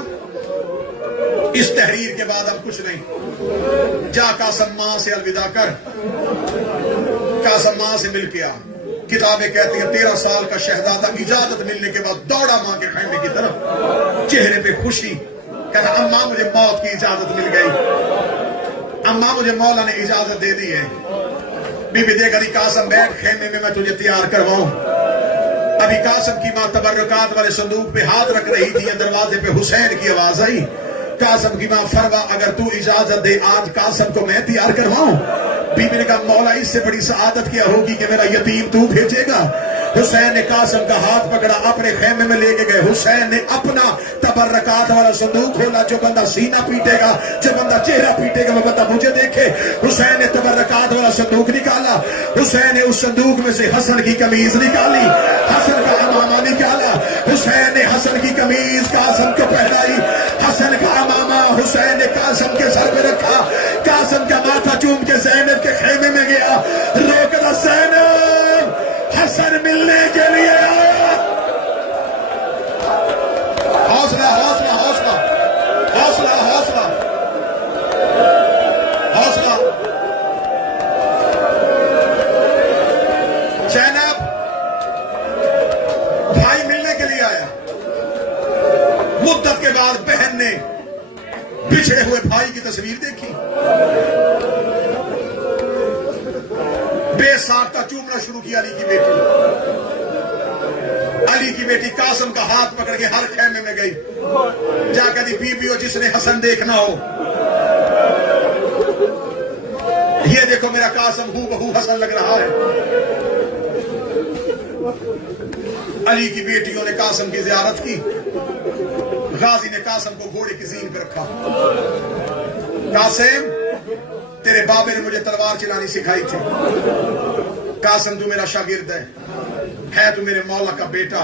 اس تحریر کے بعد اب کچھ نہیں, جا قاسم ماں سے الوداع کر. قاسم ماں سے مل کے آ. کتابیں کہتی ہیں 13 سال کا شہزادہ اجازت ملنے کے بعد دوڑا ماں کے خیمے کی طرف, چہرے پہ خوشی, کہتا اماں مجھے موت کی اجازت مل گئی, اماں مجھے مولا نے اجازت دے دی ہے. بی بی دیکھ رہی قاسم بیٹھ خیمے میں, میں تجھے تیار کرواؤں. ابھی قاسم کی ماں تبرکات والے صندوق پہ ہاتھ رکھ رہی تھی, دروازے پہ حسین کی آواز آئی. قاسم کی ماں فرما اگر تو اجازت دے آج قاسم کو میں تیار کرواؤں. بی بی نے کہا مولا اس سے بڑی سعادت کیا ہوگی کہ میرا یتیم تو بھیجے گا. حسین نے قاسم کا ہاتھ پکڑا, اپنے خیمے میں لے کے گئے. حسین نے اپنا تبرکات والا صندوق کھولا. جو بندہ سینہ پیٹے گا, جو بندہ چہرہ پیٹے گا, وہ بندہ مجھے دیکھے. حسین نے تبرکات والا صندوق نکالا. حسین نے اس صندوق میں سے حسن کی قمیض نکالی, حسن کا امامہ نکالا. حسین نے حسن کی قمیض قاسم کو پہنائی, حسن کا امامہ حسین نے قاسم کے سر پہ رکھا. قاسم کا ماتھا چوم کے زینب کے خیمے میں گیا. روکنا زینب, حسن ملنے کے لیے آیا. حوصلہ حوصلہ حوصلہ حوصلہ حوصلہ حوصلہ. زینب بھائی ملنے کے لیے آیا. مدت کے بعد بہن نے بچھڑے ہوئے بھائی کی تصویر دیکھی, بے ساختہ چومنا شروع کیا. علی کی بیٹی, علی کی بیٹی قاسم کا ہاتھ پکڑ کے ہر خیمے میں گئی. جا کر دی بی بی ہو جس نے حسن دیکھنا ہو, یہ دیکھو میرا قاسم ہو بہو حسن لگ رہا ہے. علی کی بیٹیوں نے قاسم کی زیارت کی. غازی نے قاسم کو گھوڑے کی زین پہ رکھا. قاسم تیرے بابے نے مجھے تلوار چلانی سکھائی تھی. قاسم تو میرا شاگرد ہے تو میرے مولا کا بیٹا.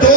2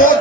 2